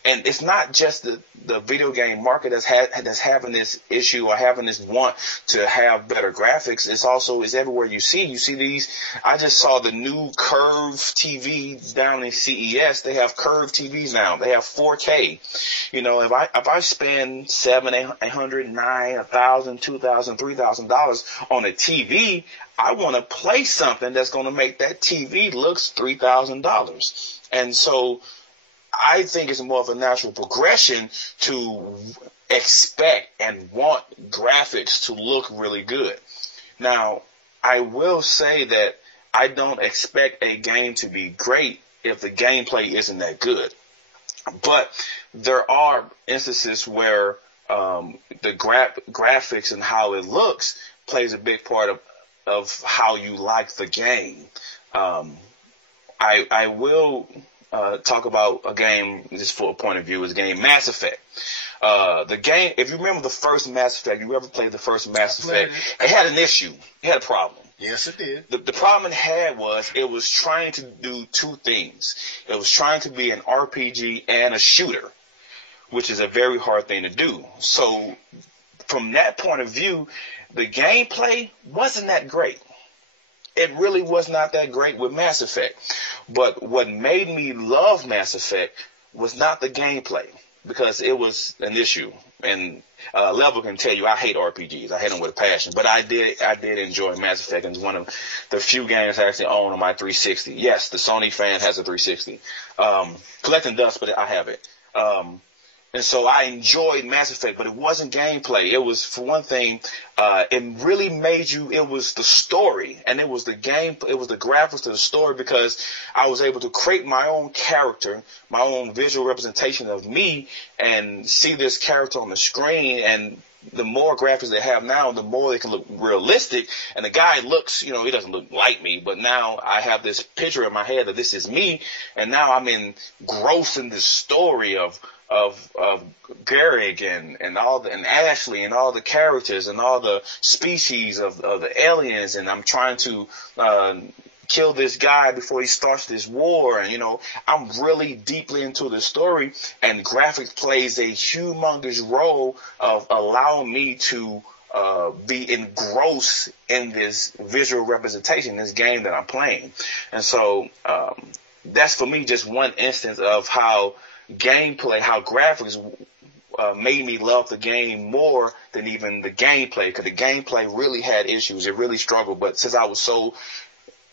And it's not just the video game market that's having this issue or having this want to have better graphics. It's everywhere you see. You see these. I just saw the new curved TV down in CES. They have curved TVs now. They have 4K. You know, if I spend $700, $800, $900, $1,000, $2,000, $3,000 on a TV, I want to play something that's going to make that TV looks $3,000. And so I think it's more of a natural progression to expect and want graphics to look really good. Now, I will say that I don't expect a game to be great if the gameplay isn't that good. But there are instances where the graphics and how it looks plays a big part of how you like the game. I will talk about a game just for a point of view is the game Mass Effect. The game, if you remember the first Mass Effect, you ever played the first Mass Effect, it had an issue. It had a problem. Yes, it did. The problem it had was it was trying to do two things. It was trying to be an RPG and a shooter, which is a very hard thing to do. So from that point of view, the gameplay wasn't that great. It really was not that great with Mass Effect. But what made me love Mass Effect was not the gameplay, because it was an issue. And Level can tell you I hate RPGs. I hate them with a passion. But I did enjoy Mass Effect, and it's one of the few games I actually own on my 360. Yes, the Sony fan has a 360. Collecting dust, but I have it. And so I enjoyed Mass Effect, but it wasn't gameplay. It was, for one thing, it really made you, it was the story, and it was the game, it was the graphics to the story, because I was able to create my own character, my own visual representation of me, and see this character on the screen. And the more graphics they have now, the more they can look realistic. And the guy looks, you know, he doesn't look like me, but now I have this picture in my head that this is me, and now I'm engrossed in this story of Garrick and Ashley and all the characters and all the species of the aliens, and I'm trying to kill this guy before he starts this war. And, you know, I'm really deeply into the story, and graphics plays a humongous role of allowing me to be engrossed in this visual representation, this game that I'm playing. And so that's, for me, just one instance of how gameplay, how graphics made me love the game more than even the gameplay, because the gameplay really had issues. It really struggled. But since I was so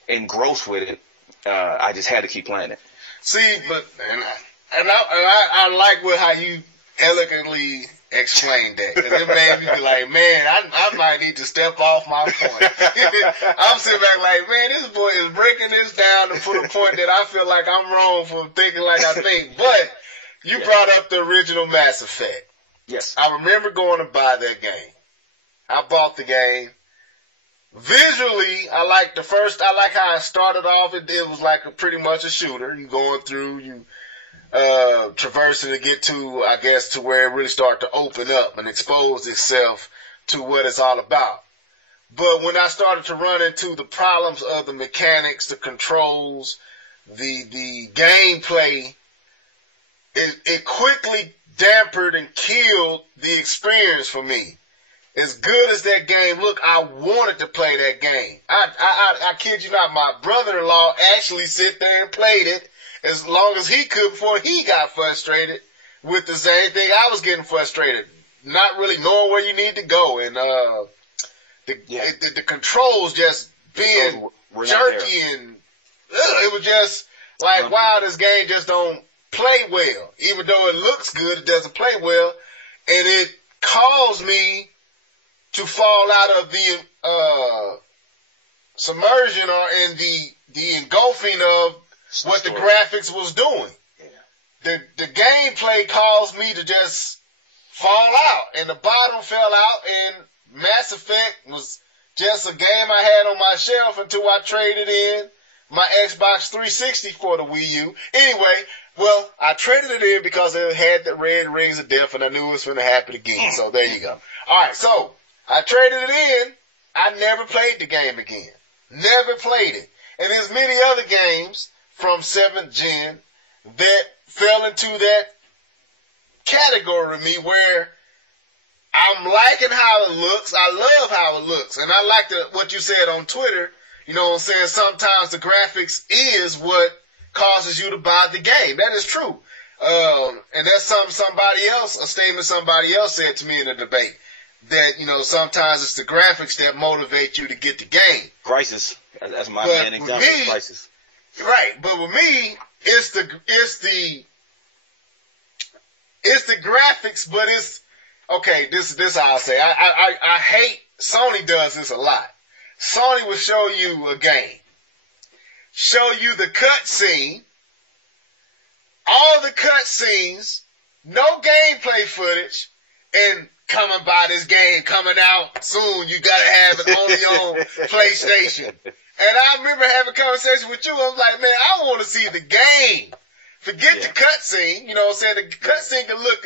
engrossed with it, I just had to keep playing it. See, but and I like how you elegantly explained that. Because it made me be like, man, I might need to step off my point. I'm sitting back like, man, this boy is breaking this down to put a point that I feel like I'm wrong for thinking like I think. But you brought up the original Mass Effect. Yes. I remember going to buy that game. I bought the game. Visually, I like how it started off. It was like pretty much a shooter. You going through, you traversing to get to, I guess, to where it really started to open up and expose itself to what it's all about. But when I started to run into the problems of the mechanics, the controls, the gameplay, it quickly dampened and killed the experience for me. As good as that game looked, I wanted to play that game. I kid you not, my brother-in-law actually sit there and played it as long as he could before he got frustrated with the same thing I was getting frustrated. Not really knowing where you need to go. And the controls just being jerky and it was just like, wow, this game just don't play well. Even though it looks good, it doesn't play well. And it caused me to fall out of the submersion or in the engulfing of what the graphics was doing. Yeah. The gameplay caused me to just fall out, and the bottom fell out, and Mass Effect was just a game I had on my shelf until I traded in my Xbox 360 for the Wii U. Anyway, well, I traded it in because it had the red rings of death, and I knew it was going to happen again. So there you go. All right, so I traded it in. I never played the game again. Never played it. And there's many other games from 7th gen that fell into that category with me where I'm liking how it looks. I love how it looks. And I like what you said on Twitter. You know what I'm saying? Sometimes the graphics is what causes you to buy the game. That is true. And that's a statement somebody else said to me in a debate. That, you know, sometimes it's the graphics that motivate you to get the game. Crisis. That's my main example. Crisis. Right. But with me, it's the graphics, but it's okay. This I'll say. I hate Sony does this a lot. Sony will show you a game, show you the cutscene, all the cutscenes, no gameplay footage, and coming by this game coming out soon. You gotta have it on your own PlayStation. And I remember having a conversation with you. I was like, man, I want to see the game. Forget the cutscene. You know what I'm saying? The cutscene can look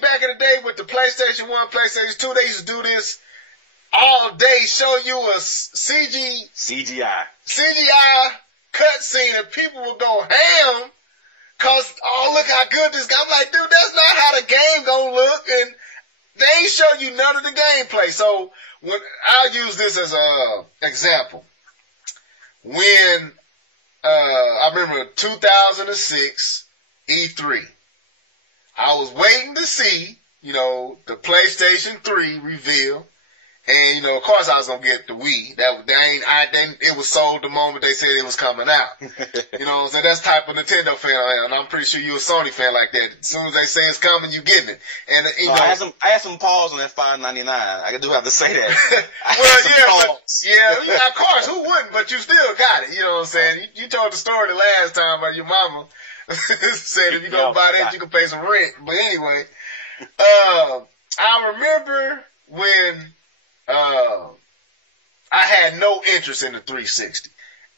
back in the day with the PlayStation 1, PlayStation 2, they used to do this all day, show you a CGI cutscene, and people would go ham because, oh, look how good this guy. I'm like, dude, that's not how the game gonna look, and they ain't show you none of the gameplay. So I'll use this as an example. When I remember 2006 E3, I was waiting to see, you know, the PlayStation 3 reveal. And, you know, of course I was going to get the Wii. It was sold the moment they said it was coming out. You know what I'm saying? That's the type of Nintendo fan I am. And I'm pretty sure you're a Sony fan like that. As soon as they say it's coming, you getting it. And, you know, I had some pause on that $5.99. I do have to say that. Yeah, of course, who wouldn't? But you still got it. You know what I'm saying? You told the story the last time about your mama said if you're going to buy that, you can pay some rent. But anyway, I remember when I had no interest in the 360.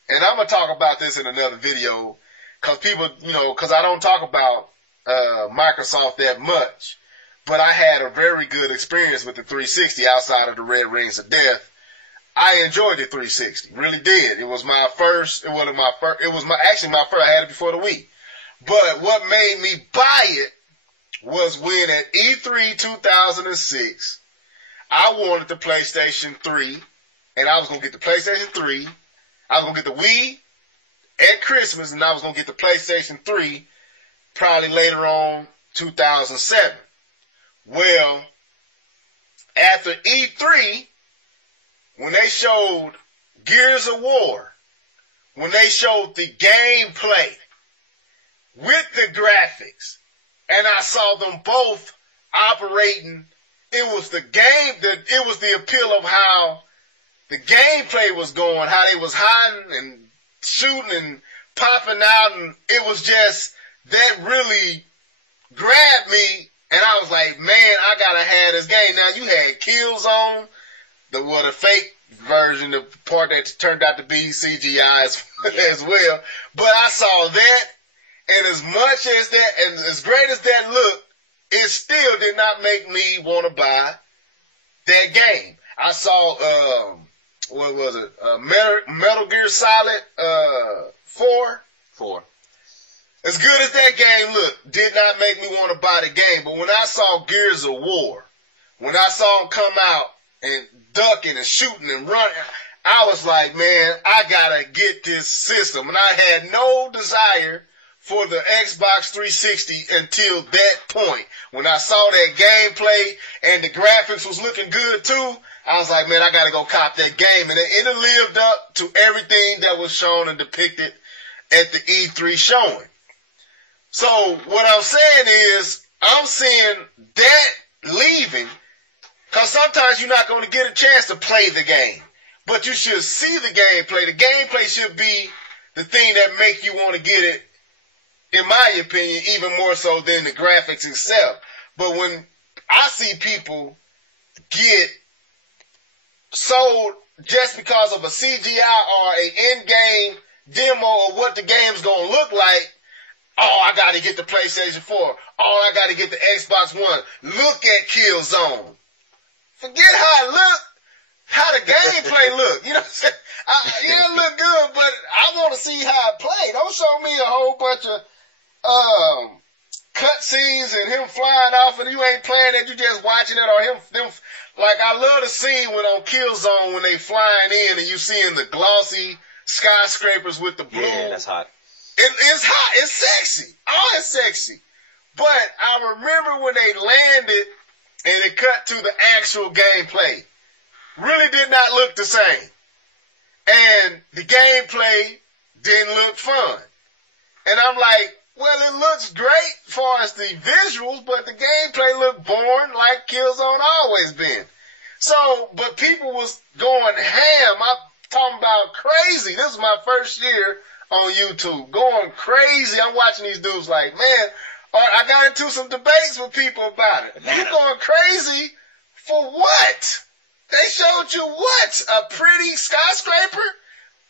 And I'm going to talk about this in another video because people, you know, because I don't talk about Microsoft that much. But I had a very good experience with the 360 outside of the red rings of death. I enjoyed the 360, really did. It was my first, I had it before the Wii. But what made me buy it was when at E3 2006, I wanted the PlayStation 3, and I was going to get the PlayStation 3. I was going to get the Wii at Christmas, and I was going to get the PlayStation 3 probably later on 2007. Well, after E3, when they showed Gears of War, when they showed the gameplay, with the graphics, and I saw them both operating. It was the game it was the appeal of how the gameplay was going, how they was hiding and shooting and popping out, and it was just that really grabbed me, and I was like, man, I gotta have this game. Now you had Killzone, the fake version, the part that turned out to be CGI as well. But I saw that, and as much as that, and as great as that looked, it still did not make me want to buy that game. I saw, what was it? Metal Gear Solid 4. 4. As good as that game looked, did not make me want to buy the game. But when I saw Gears of War, when I saw them come out and ducking and shooting and running, I was like, man, I gotta get this system. And I had no desire for the Xbox 360 until that point. When I saw that gameplay and the graphics was looking good too, I was like, man, I gotta go cop that game. And it lived up to everything that was shown and depicted at the E3 showing. So what I'm saying is, I'm seeing that leaving, because sometimes you're not going to get a chance to play the game. But you should see the gameplay. The gameplay should be the thing that make you want to get it, in my opinion, even more so than the graphics itself. But when I see people get sold just because of a CGI or an in-game demo of what the game's going to look like, oh, I got to get the PlayStation 4. Oh, I got to get the Xbox One. Look at Killzone. Forget how it looked, how the gameplay looked. You know what I'm saying? Yeah, it looked good, but I want to see how it played. Don't show me a whole bunch of cutscenes and him flying off and you ain't playing it, you just watching it, or them. Like, I love the scene when on Killzone when they flying in and you seeing the glossy skyscrapers with the blue. Yeah, that's hot. It's hot. It's sexy. Oh, it's sexy. But I remember when they landed and it cut to the actual gameplay. Really did not look the same. And the gameplay didn't look fun. And I'm like, well, it looks great as far as the visuals, but the gameplay looked boring like Killzone always been. So, but people was going ham. I'm talking about crazy. This is my first year on YouTube, going crazy. I'm watching these dudes like, man, I got into some debates with people about it. You going crazy for what? They showed you what? A pretty skyscraper?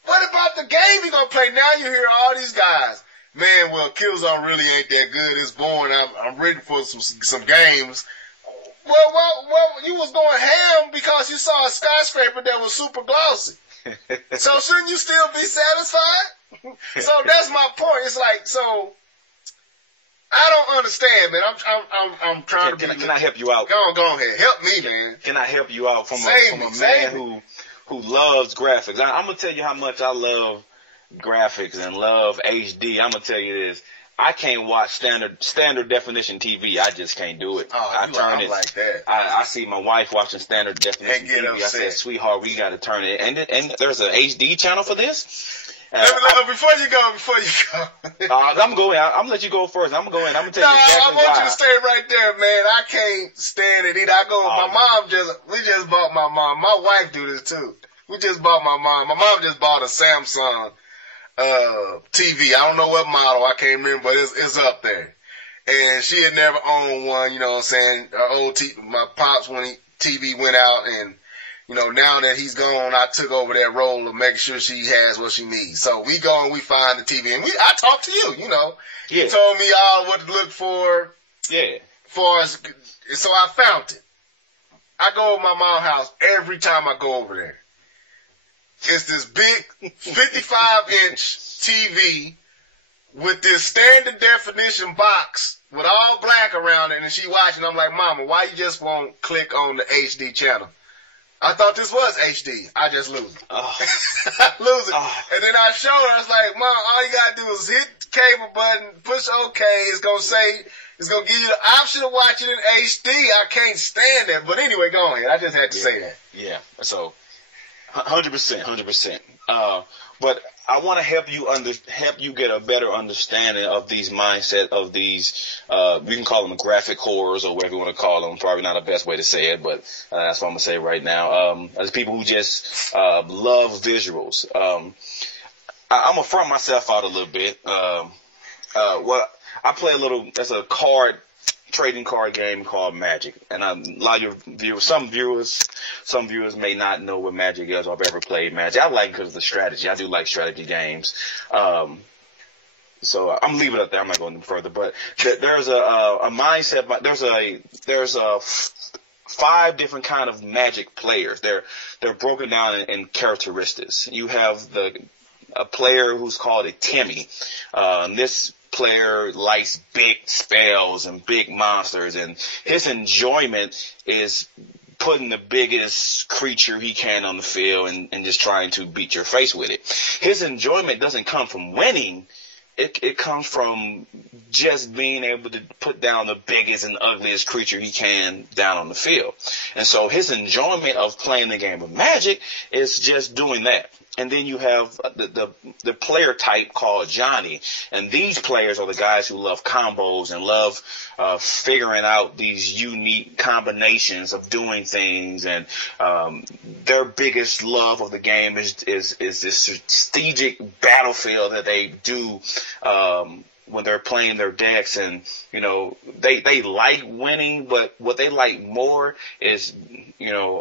What about the game you gonna play? Now you hear all these guys, man, well, Killzone really ain't that good. It's boring. I'm ready for some games. Well, you was going ham because you saw a skyscraper that was super glossy. So shouldn't you still be satisfied? So that's my point. It's like, so I don't understand, man. I'm trying to. Can I help you out? Go ahead. Help me, man. Can I help you out from a man who loves graphics? I'm gonna tell you how much I love graphics and love HD. I'm gonna tell you this. I can't watch standard definition TV. I just can't do it. Oh, I turn it like that. I see my wife watching standard definition TV. Upset. I said, sweetheart, we got to turn it. And there's an HD channel for this. Before you go. I'm gonna go in. I'm gonna let you go first. I'm gonna go in. I'm gonna tell you exactly I want you to stay right there, man. I can't stand it either. I go. We just bought my mom. My wife do this too. We just bought my mom. My mom just bought a Samsung TV. I don't know what model. I can't remember, but it's up there. And she had never owned one. You know what I'm saying? My pops when TV went out, and you know, now that he's gone, I took over that role of making sure she has what she needs. So we go and we find the TV, and I talk to you, you know. Yeah. You told me all what to look for. Yeah. So I found it. I go to my mom's house every time I go over there. It's this big 55-inch TV with this standard definition box with all black around it, and she watching. I'm like, Mama, why you just won't click on the HD channel? I thought this was HD. I just lose it. Oh. I lose it. Oh. And then I showed her, I was like, Mom, all you gotta do is hit the cable button, push OK. It's gonna give you the option of watching in HD. I can't stand that. But anyway, go ahead. I just had to say that. Yeah. So 100%, 100%. But I want to help you get a better understanding of these mindset of these. We can call them graphic horrors or whatever you want to call them. Probably not the best way to say it, but that's what I'm gonna say right now. As people who just love visuals. I'm gonna front myself out a little bit. Well, I play a little. That's a trading card game called Magic, and a lot of your viewers, some viewers may not know what Magic is or have ever played Magic. I like it because of the strategy. I do like strategy games. So I'm leaving it up there. I'm not going any further. But there's a mindset. There's a 5 different kind of Magic players. They're broken down in characteristics. You have a player who's called a Timmy. This player likes big spells and big monsters, and his enjoyment is putting the biggest creature he can on the field and just trying to beat your face with it. His enjoyment doesn't come from winning. It comes from just being able to put down the biggest and ugliest creature he can down on the field. And so his enjoyment of playing the game of Magic is just doing that. And then you have the player type called Johnny. And these players are the guys who love combos and love figuring out these unique combinations of doing things. And their biggest love of the game is this strategic battlefield that they do when they're playing their decks. And, they like winning, but what they like more is,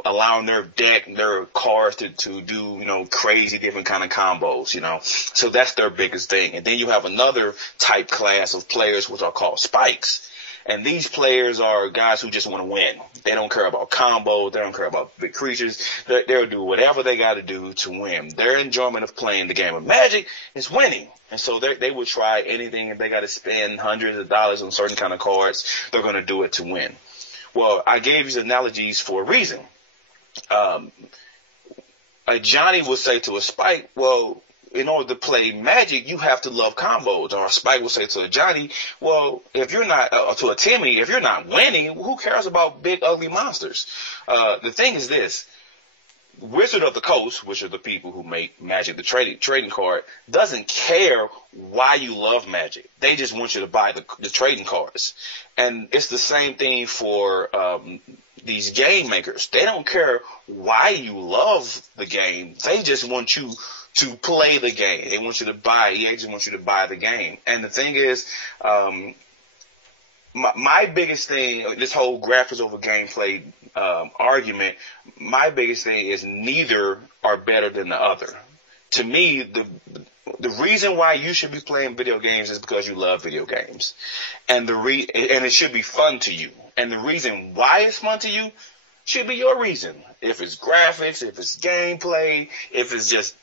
allowing their cards to do, crazy different kind of combos, So that's their biggest thing. And then you have another type class of players, which are called spikes. And these players are guys who just want to win. They don't care about combos. They don't care about big creatures. They'll do whatever they got to do to win. Their enjoyment of playing the game of Magic is winning. And so they would try anything. If they got to spend hundreds of dollars on certain kind of cards, they're going to do it to win. Well, I gave these analogies for a reason. A Johnny would say to a Spike, well, in order to play Magic, you have to love combos. Or a Spike will say to a Johnny, well, if you're not, or to a Timmy, if you're not winning, who cares about big, ugly monsters? The thing is this. Wizard of the Coast, which are the people who make Magic the trading card, doesn't care why you love Magic. They just want you to buy the trading cards. And it's the same thing for these game makers. They don't care why you love the game. They just want you to play the game. They want you to buy. EA just wants you to buy the game. And the thing is, my biggest thing, this whole graphics over gameplay argument, my biggest thing is neither are better than the other. To me, the reason why you should be playing video games is because you love video games, and and it should be fun to you. And the reason why it's fun to you should be your reason. If it's graphics, if it's gameplay, if it's just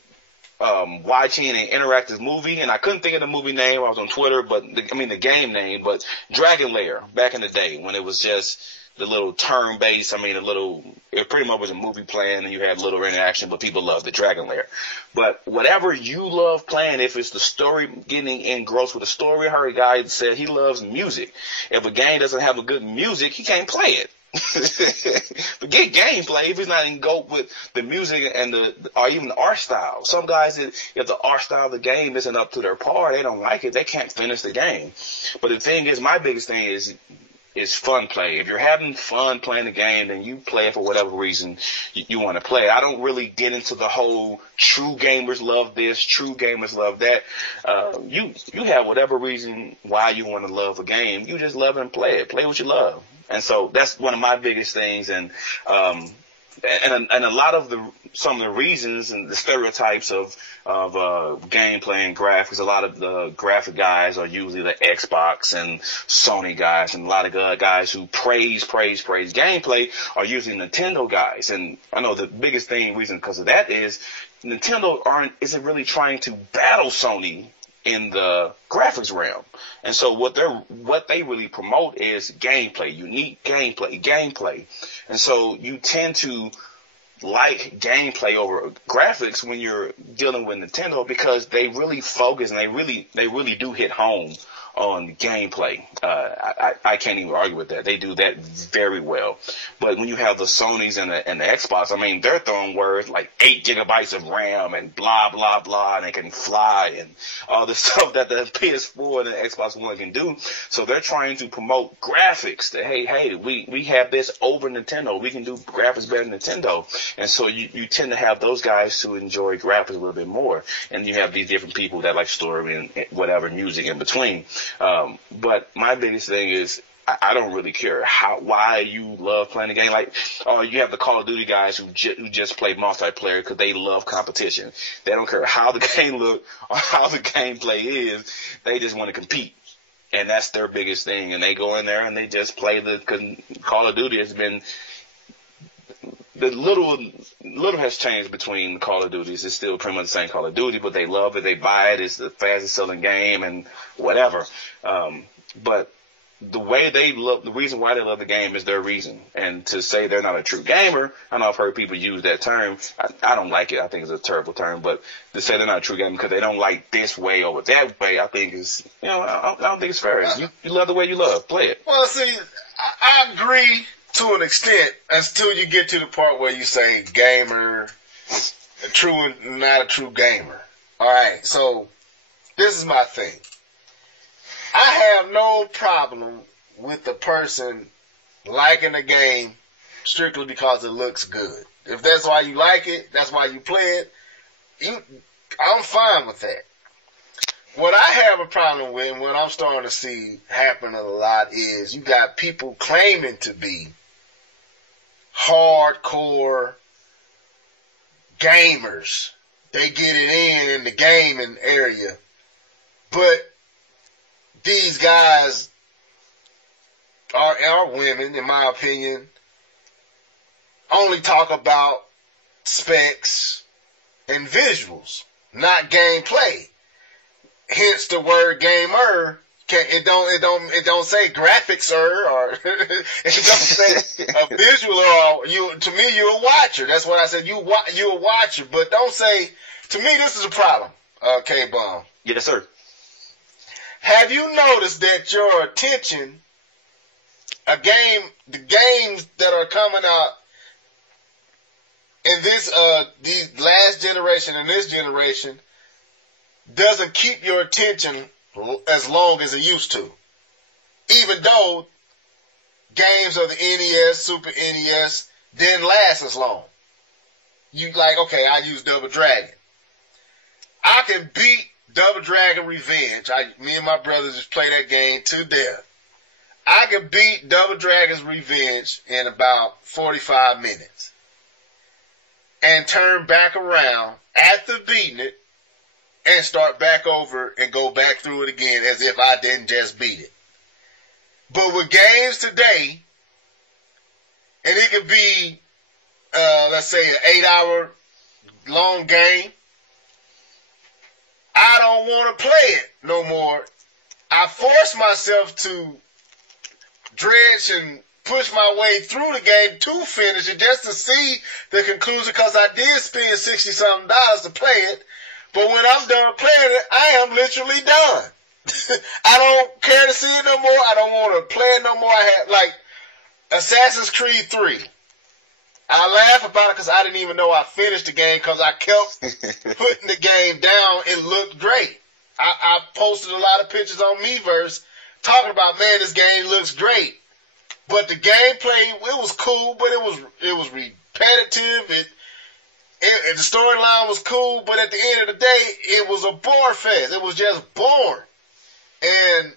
watching an interactive movie. And I couldn't think of the movie name. I was on Twitter, but the game name, but Dragon Lair back in the day when it was just the little turn-based, it pretty much was a movie playing and you had little interaction, but people loved the Dragon Lair. But whatever you love playing, if it's the story, getting engrossed with the story, I heard a guy said he loves music. If a game doesn't have a good music, he can't play it. Forget gameplay if it's not in go with the music and or even the art style. Some guys, if the art style of the game isn't up to their par, they don't like it, they can't finish the game. But the thing is, my biggest thing is fun play. If you're having fun playing the game, then you play it for whatever reason you want to play. I don't really get into the whole true gamers love this, true gamers love that. You have whatever reason why you want to love a game. You just love it and play it. Play what you love. And so that's one of my biggest things. And a lot of some of the reasons and the stereotypes of gameplay and graphics, a lot of the graphic guys are usually the Xbox and Sony guys, and a lot of guys who praise gameplay are usually Nintendo guys. And I know the biggest reason because of that is Nintendo isn't really trying to battle Sony in the graphics realm. And so what they really promote is gameplay, unique gameplay. And so you tend to like gameplay over graphics when you're dealing with Nintendo because they really focus and they really do hit home on gameplay. I can't even argue with that. They do that very well. But when you have the Sonys and the Xbox, I mean, they're throwing words like 8 gigabytes of RAM and blah, blah, blah, and they can fly and all the stuff that the PS4 and the Xbox One can do. So they're trying to promote graphics that, hey, we have this over Nintendo. We can do graphics better than Nintendo. And so you tend to have those guys who enjoy graphics a little bit more. And you have these different people that like story and whatever music in between. But my biggest thing is, I don't really care why you love playing the game. Like, you have the Call of Duty guys who just play multiplayer because they love competition. They don't care how the game look or how the gameplay is. They just want to compete. And that's their biggest thing. And they go in there and they just play cause Call of Duty has been, the little has changed between Call of Duties. It's still pretty much the same Call of Duty, but they love it. They buy it. It's the fastest selling game and whatever. But the reason why they love the game is their reason. And to say they're not a true gamer, I know I've heard people use that term. I don't like it. I think it's a terrible term. But to say they're not a true gamer because they don't like this way over that way, I think is, I don't think it's fair. You love the way you love. Play it. Well, see, I agree to an extent until you get to the part where you say gamer, true and not a true gamer. All right, so this is my thing. I have no problem with the person liking the game strictly because it looks good. If that's why you like it, that's why you play it, I'm fine with that. What I have a problem with, and what I'm starting to see happen a lot, is you got people claiming to be hardcore gamers. They get it in the gaming area. But these guys are women, in my opinion, only talk about specs and visuals, not gameplay. Hence the word gamer. It don't say graphics or it don't say a visual or to me you're a watcher. That's what I said. You're a watcher, but don't say to me this is a problem. Kbomb. Yes, sir. Have you noticed that your attention, the games that are coming out in these last generation and this generation doesn't keep your attention as long as it used to? Even though games of the NES, Super NES didn't last as long. You okay, I use Double Dragon. I can beat Double Dragon Revenge. Me and my brothers just play that game to death. I can beat Double Dragon's Revenge in about 45 minutes. And turn back around after beating it and start back over and go back through it again as if I didn't just beat it. But with games today, and it could be, let's say, an 8-hour long game, I don't want to play it no more. I force myself to dredge and push my way through the game to finish it just to see the conclusion because I did spend $60-something to play it. But when I'm done playing it, I am literally done. I don't care to see it no more. I don't want to play it no more. I had like Assassin's Creed 3. I laugh about it because I didn't even know I finished the game because I kept putting the game down. It looked great. I posted a lot of pictures on Miiverse talking about, man, this game looks great. But the gameplay, it was cool, but it was repetitive. The storyline was cool, but at the end of the day, it was a bore fest. It was just boring. And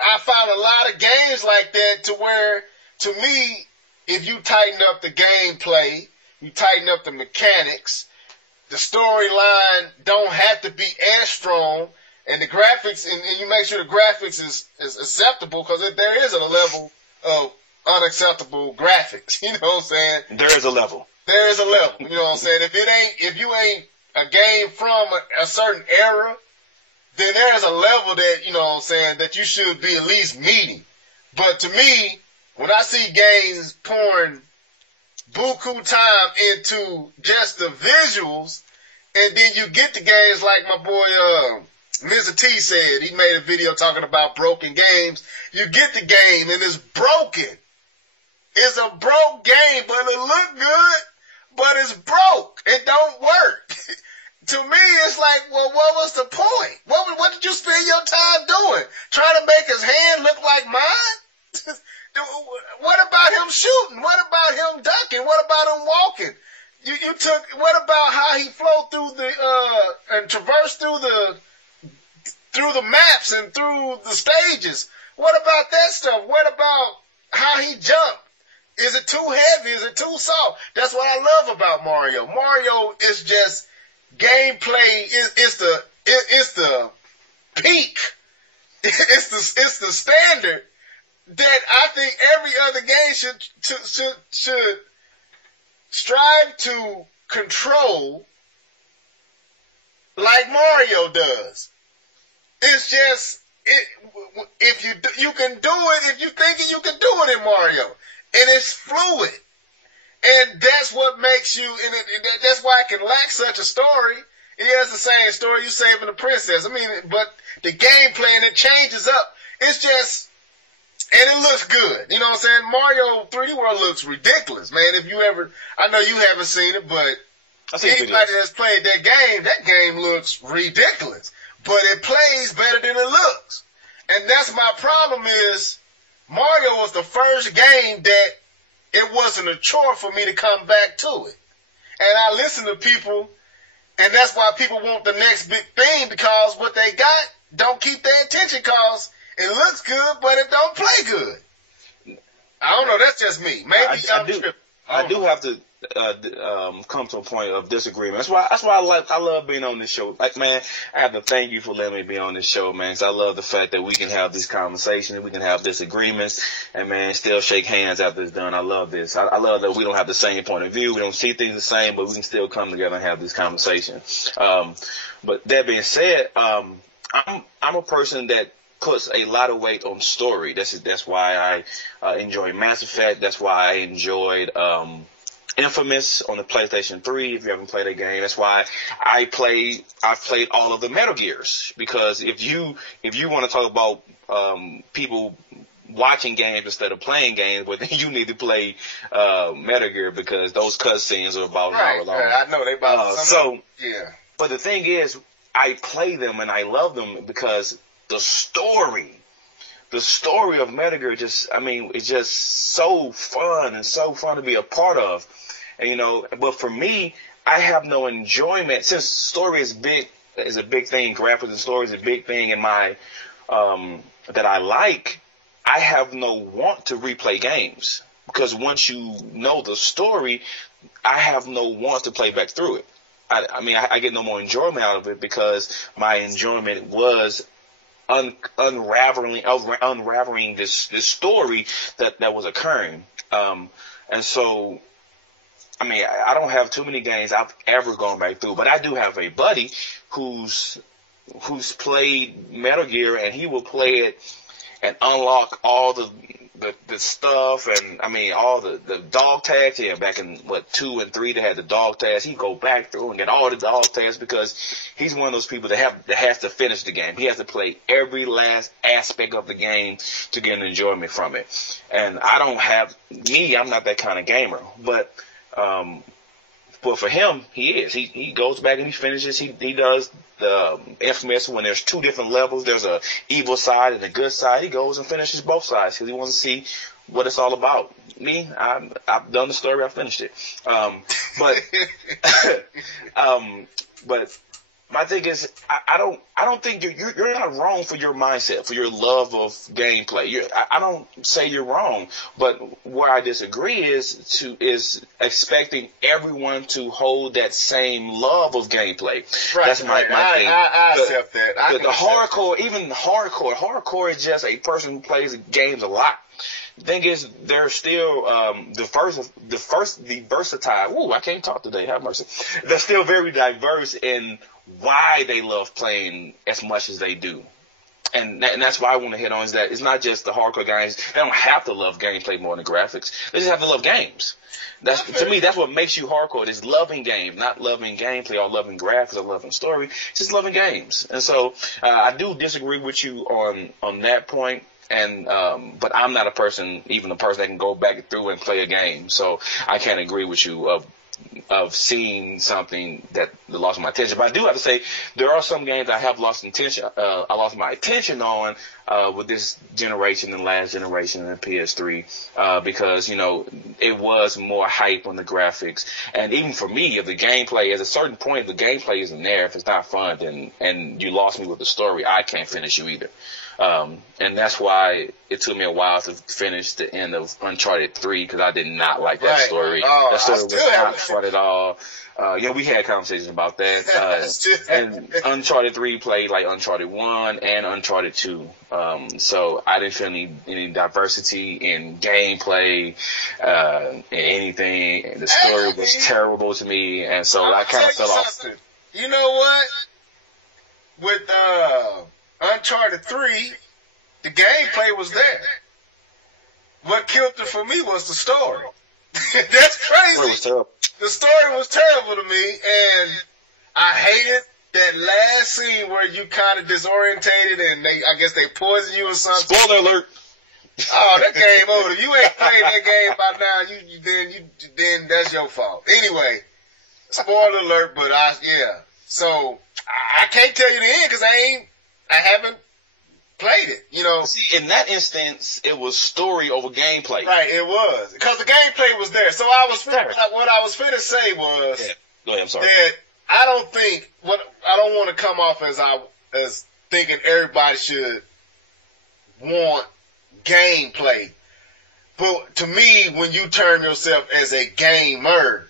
I found a lot of games like that to where, to me, if you tighten up the gameplay, you tighten up the mechanics, the storyline don't have to be as strong, and the graphics, and you make sure the graphics is acceptable, because there is a level of unacceptable graphics. You know what I'm saying? There is a level. There is a level. You know what I'm saying? If you ain't a game from a certain era, then there is a level that, you know what I'm saying, that you should be at least meeting. But to me, when I see games pouring buku time into just the visuals, and then you get the games like my boy Mr. T said he made a video talking about broken games. You get the game and it's broken. It's a broke game, but it look good, but it's broke. It don't work. To me, it's like, well, what was the point? What did you spend your time doing? Trying to make his hand look like mine? What about him shooting? What about him ducking? What about him walking? What about how he flowed through and traversed through the maps and through the stages? What about that stuff? What about how he jumped? Is it too heavy? Is it too soft? That's what I love about Mario. Mario is just gameplay. It's the peak. It's the standard that I think every other game should strive to control like Mario does. It's just if you can do it, if you think you can do it in Mario, and it's fluid, and that's what makes you. And that's why it can lack such a story. It has the same story, you saving the princess. I mean, but the gameplay and it changes up. It's just, and it looks good. You know what I'm saying? Mario 3D World looks ridiculous, man. If you ever, I know you haven't seen it, but anybody that's played that game looks ridiculous. But it plays better than it looks. And that's my problem is Mario was the first game that it wasn't a chore for me to come back to it. And I listen to people, and that's why people want the next big thing, because what they got don't keep their attention, because it looks good, but it don't play good. I don't know. That's just me. Maybe I do have to come to a point of disagreement. That's why I love being on this show. Like, man, I have to thank you for letting me be on this show, man. 'Cause I love the fact that we can have these conversations, we can have disagreements, and man, still shake hands after it's done. I love this. I love that we don't have the same point of view. We don't see things the same, but we can still come together and have these conversations. But that being said, I'm a person that puts a lot of weight on story. That's why I enjoy Mass Effect. That's why I enjoyed Infamous on the PlayStation 3. If you haven't played that game, that's why I've played all of the Metal Gears. Because if you want to talk about people watching games instead of playing games, but then you need to play Metal Gear, because those cutscenes are about an hour long. I know they about yeah. But the thing is, I play them and I love them because the story of Metal Gear it's just so fun and so fun to be a part of. And, but for me, I have no enjoyment, since story is a big thing. Graphics and story is a big thing in my that I like. I have no want to replay games, because once you know the story, I have no want to play back through it. I get no more enjoyment out of it, because my enjoyment was unraveling this story that was occurring. And so, I don't have too many games I've ever gone back through, but I do have a buddy who's played Metal Gear, and he will play it and unlock all the stuff, and all the dog tags. Yeah, back in 2 and 3 they had the dog tags. He'd go back through and get all the dog tags, because he's one of those people that has to finish the game. He has to play every last aspect of the game to get an enjoyment from it. And I'm not that kind of gamer, but for him, he is. He goes back and he finishes. He does the Infamous when there's 2 different levels. There's a evil side and a good side. He goes and finishes both sides because he wants to see what it's all about. Me, I've done the story. I finished it. But my thing is, I don't think you're not wrong for your mindset, for your love of gameplay. I don't say you're wrong, but where I disagree is expecting everyone to hold that same love of gameplay. Right, that's my thing. I accept that. Hardcore is just a person who plays games a lot. The thing is, they're still the versatile. Ooh, I can't talk today. Have mercy. They're still very diverse in why they love playing as much as they do. And that's why I want to hit on is that it's not just the hardcore games. They don't have to love gameplay more than graphics. They just have to love games. To me, that's what makes you hardcore. It's loving games, not loving gameplay or loving graphics or loving story. Just loving games. And so I do disagree with you on that point. And but I'm not a person that can go back through and play a game. So I can't agree with you of seeing something that lost my attention. But I do have to say there are some games I have lost attention. I lost my attention on with this generation and last generation and PS3 because it was more hype on the graphics, and even for me, if the gameplay at a certain point, if the gameplay isn't there, if it's not fun, then and you lost me with the story, I can't finish you either. And that's why it took me a while to finish the end of Uncharted 3 because I did not like that story. That story was not fun at all. We had conversations about that. And Uncharted 3 played like Uncharted 1 and Uncharted 2. So I didn't feel any diversity in gameplay, in anything. And the story was terrible to me. And so I kind of fell off. You know what? With, Uncharted 3, the gameplay was there. What killed it for me was the story. That's crazy. The story was terrible to me, and I hated that last scene where you kind of disorientated and I guess they poisoned you or something. Spoiler alert. Oh, that game over. If you ain't played that game by now, then that's your fault. Anyway, spoiler alert, but So I can't tell you the end because I haven't played it, See, in that instance, it was story over gameplay. Right, it was. Because the gameplay was there. So what I was finna say was Go ahead, I'm sorry. that I don't want to come off as thinking everybody should want gameplay. But to me, when you term yourself as a gamer,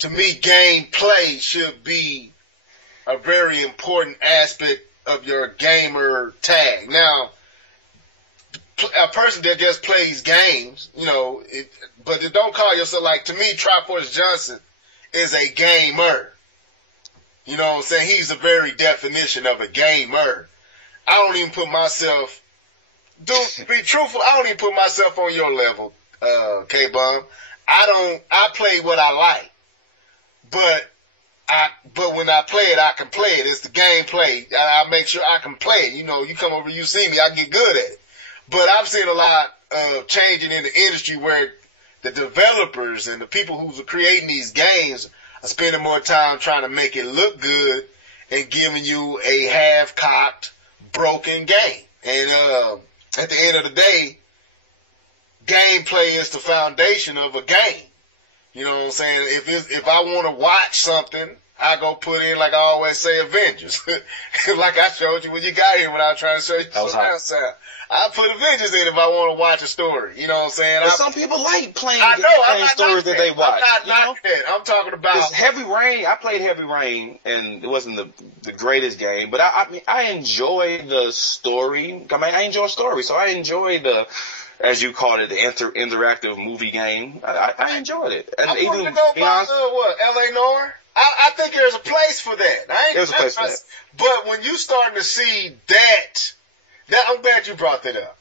to me, gameplay should be a very important aspect of your gamer tag. Now, a person that just plays games, but don't call yourself, like, to me, Triforce Johnson is a gamer. You know what I'm saying? He's the very definition of a gamer. I don't even put myself, to be truthful, I don't even put myself on your level, Kbomb. I play what I like. But when I play it, I can play it. It's the gameplay. I make sure I can play it. You come over, you see me, I get good at it. But I've seen a lot of changing in the industry where the developers and the people who's creating these games are spending more time trying to make it look good and giving you a half-cocked, broken game. And at the end of the day, gameplay is the foundation of a game. You know what I'm saying? If I want to watch something, I go put in, like I always say, Avengers. Like I showed you when you got here when I was trying to show you surround sound. I put Avengers in if I want to watch a story. You know what I'm saying? But some people like playing stories that they watch. I'm not that. I'm talking about Heavy Rain. I played Heavy Rain, and it wasn't the greatest game, but I enjoy the story. I enjoy story, so I enjoy the, as you called it, the interactive movie game. I enjoyed it. And I even go by L.A. Noire. I think there's a place for that. There's a place for that. But when you starting to see that, I'm glad you brought that up.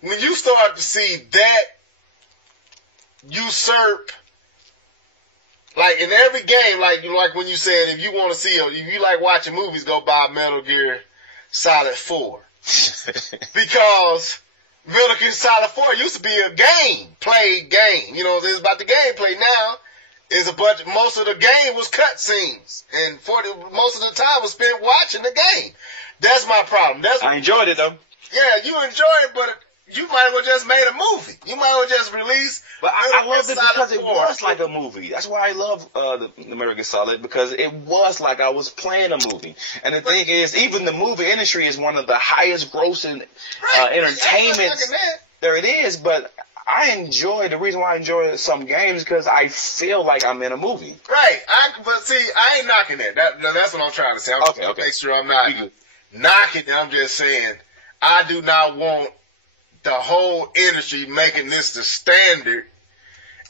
When you start to see that usurp, like in every game, like when you said, if you want to see, if you like watching movies, go buy Metal Gear Solid 4. Because Metal Gear Solid 4 used to be a played game. It's about the gameplay. Now is most of the game was cutscenes, and most of the time was spent watching the game. That's my problem. I enjoyed it though. Yeah, you enjoy it, but you might as well just made a movie. You might as well just release. But I loved it because it was like a movie. That's why I love the Metal Gear Solid, because it was like I was playing a movie. And the thing is, even the movie industry is one of the highest grossing entertainment. There it is, but the reason why I enjoy some games because I feel like I'm in a movie. Right. But see, I ain't knocking that. That's what I'm trying to say. I'm trying to make sure I'm not knocking it. I'm just saying I do not want the whole industry making this the standard,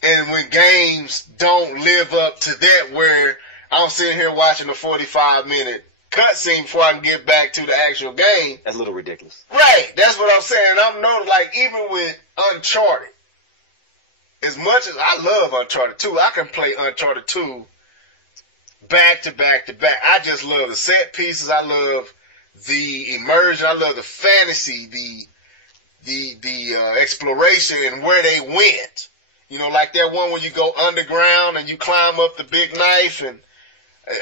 and when games don't live up to that, where I'm sitting here watching a 45-minute cutscene before I can get back to the actual game. That's a little ridiculous. Right. That's what I'm saying. I'm noticing, like, even with Uncharted, as much as I love Uncharted 2, I can play Uncharted 2 back to back to back. I just love the set pieces. I love the immersion. I love the fantasy, the exploration and where they went. You know, like that one where you go underground and you climb up the big knife, and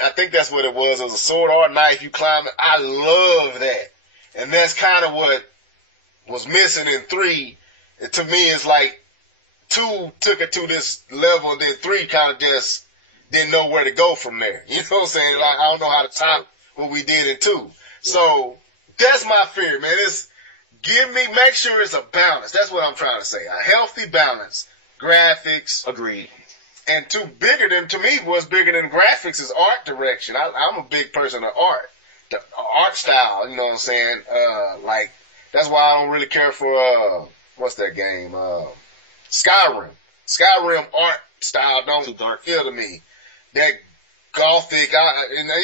I think that's what it was. It was a sword or a knife. You climb it. I love that. And that's kind of what was missing in 3. To me, it's like 2 took it to this level, and then 3 kind of just didn't know where to go from there. You know what I'm saying? Like, I don't know how to top what we did in 2. So that's my fear, man. Make sure it's a balance. That's what I'm trying to say. A healthy balance. Graphics. Agreed. And to me, what's bigger than graphics is art direction. I'm a big person of art. The art style, you know what I'm saying? Like, that's why I don't really care for, what's that game? Skyrim. Skyrim art style don't appeal to me. That Gothic,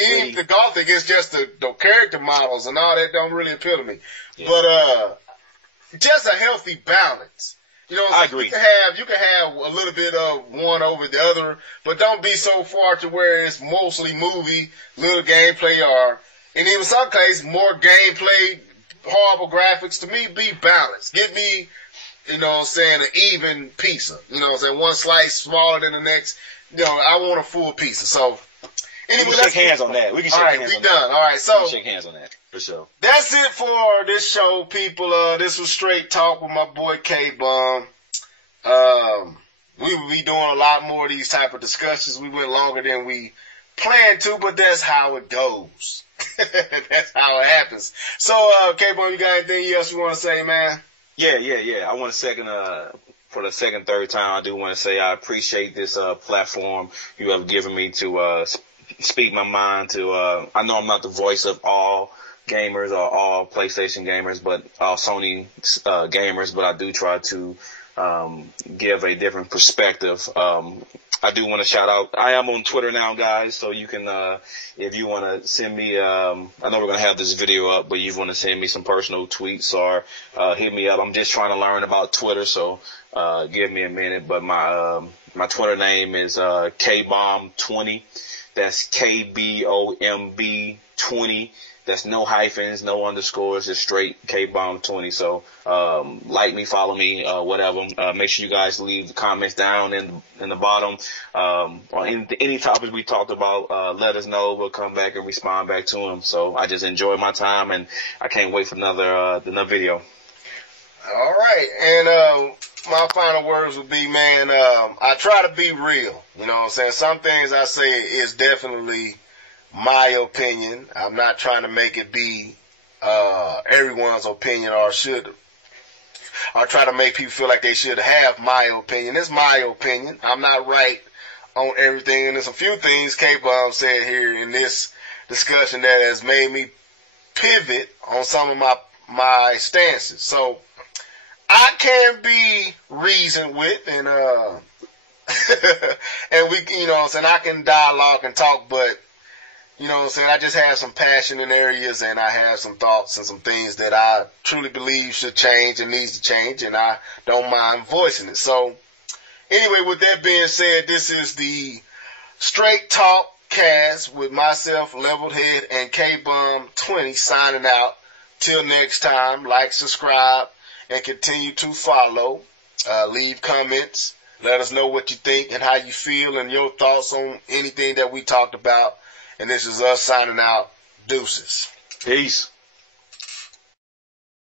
even the Gothic is just the character models and all that don't really appeal to me. Yeah. But, just a healthy balance. You know, I agree. You can have a little bit of one over the other, but don't be so far to where it's mostly movie, little gameplay, or in even some cases more gameplay, horrible graphics. To me, be balanced. Give me, you know what I'm saying, an even pizza. You know what I'm saying, one slice smaller than the next. You know, I want a full pizza. So anyway, we can shake hands on that. We can shake hands on that. All right, we done. All right, so we can shake hands on that for sure. That's it for this show, people. This was Straight Talk with my boy Kbomb. We will be doing a lot more of these type of discussions. We went longer than we planned to, but that's how it goes. That's how it happens. So, Kbomb, you got anything else you want to say, man? Yeah. I want to for the second, third time, I do want to say I appreciate this platform you have given me to speak my mind. I know I'm not the voice of all gamers or all PlayStation gamers, but all Sony gamers, but I do try to give a different perspective. I do want to shout out, I am on Twitter now, guys, so you can, if you want to send me, I know we're going to have this video up, but you want to send me some personal tweets or hit me up. I'm just trying to learn about Twitter, so give me a minute. But my Twitter name is Kbomb20. That's Kbomb 20. That's no hyphens, no underscores, just straight Kbomb20. So like me, follow me, whatever. Make sure you guys leave the comments down in the bottom. On any topics we talked about, let us know. We'll come back and respond back to them. So I just enjoyed my time, and I can't wait for another video. All right, and my final words would be, man, I try to be real. You know what I'm saying? Some things I say is definitely my opinion. I'm not trying to make it be everyone's opinion or try to make people feel like they should have my opinion. It's my opinion. I'm not right on everything, and there's a few things Kbomb said here in this discussion that has made me pivot on some of my stances. So I can be reasoned with, and and we, you know what I'm saying, I can dialogue and talk, but you know what I'm saying, I just have some passion in areas, and I have some thoughts and some things that I truly believe should change and needs to change, and I don't mind voicing it. So anyway, with that being said, this is the Straight Talk cast with myself, LeveledHead, and Kbomb20 signing out. Till next time, like, subscribe, and continue to follow. Leave comments. Let us know what you think and how you feel and your thoughts on anything that we talked about. And this is us signing out. Deuces. Peace.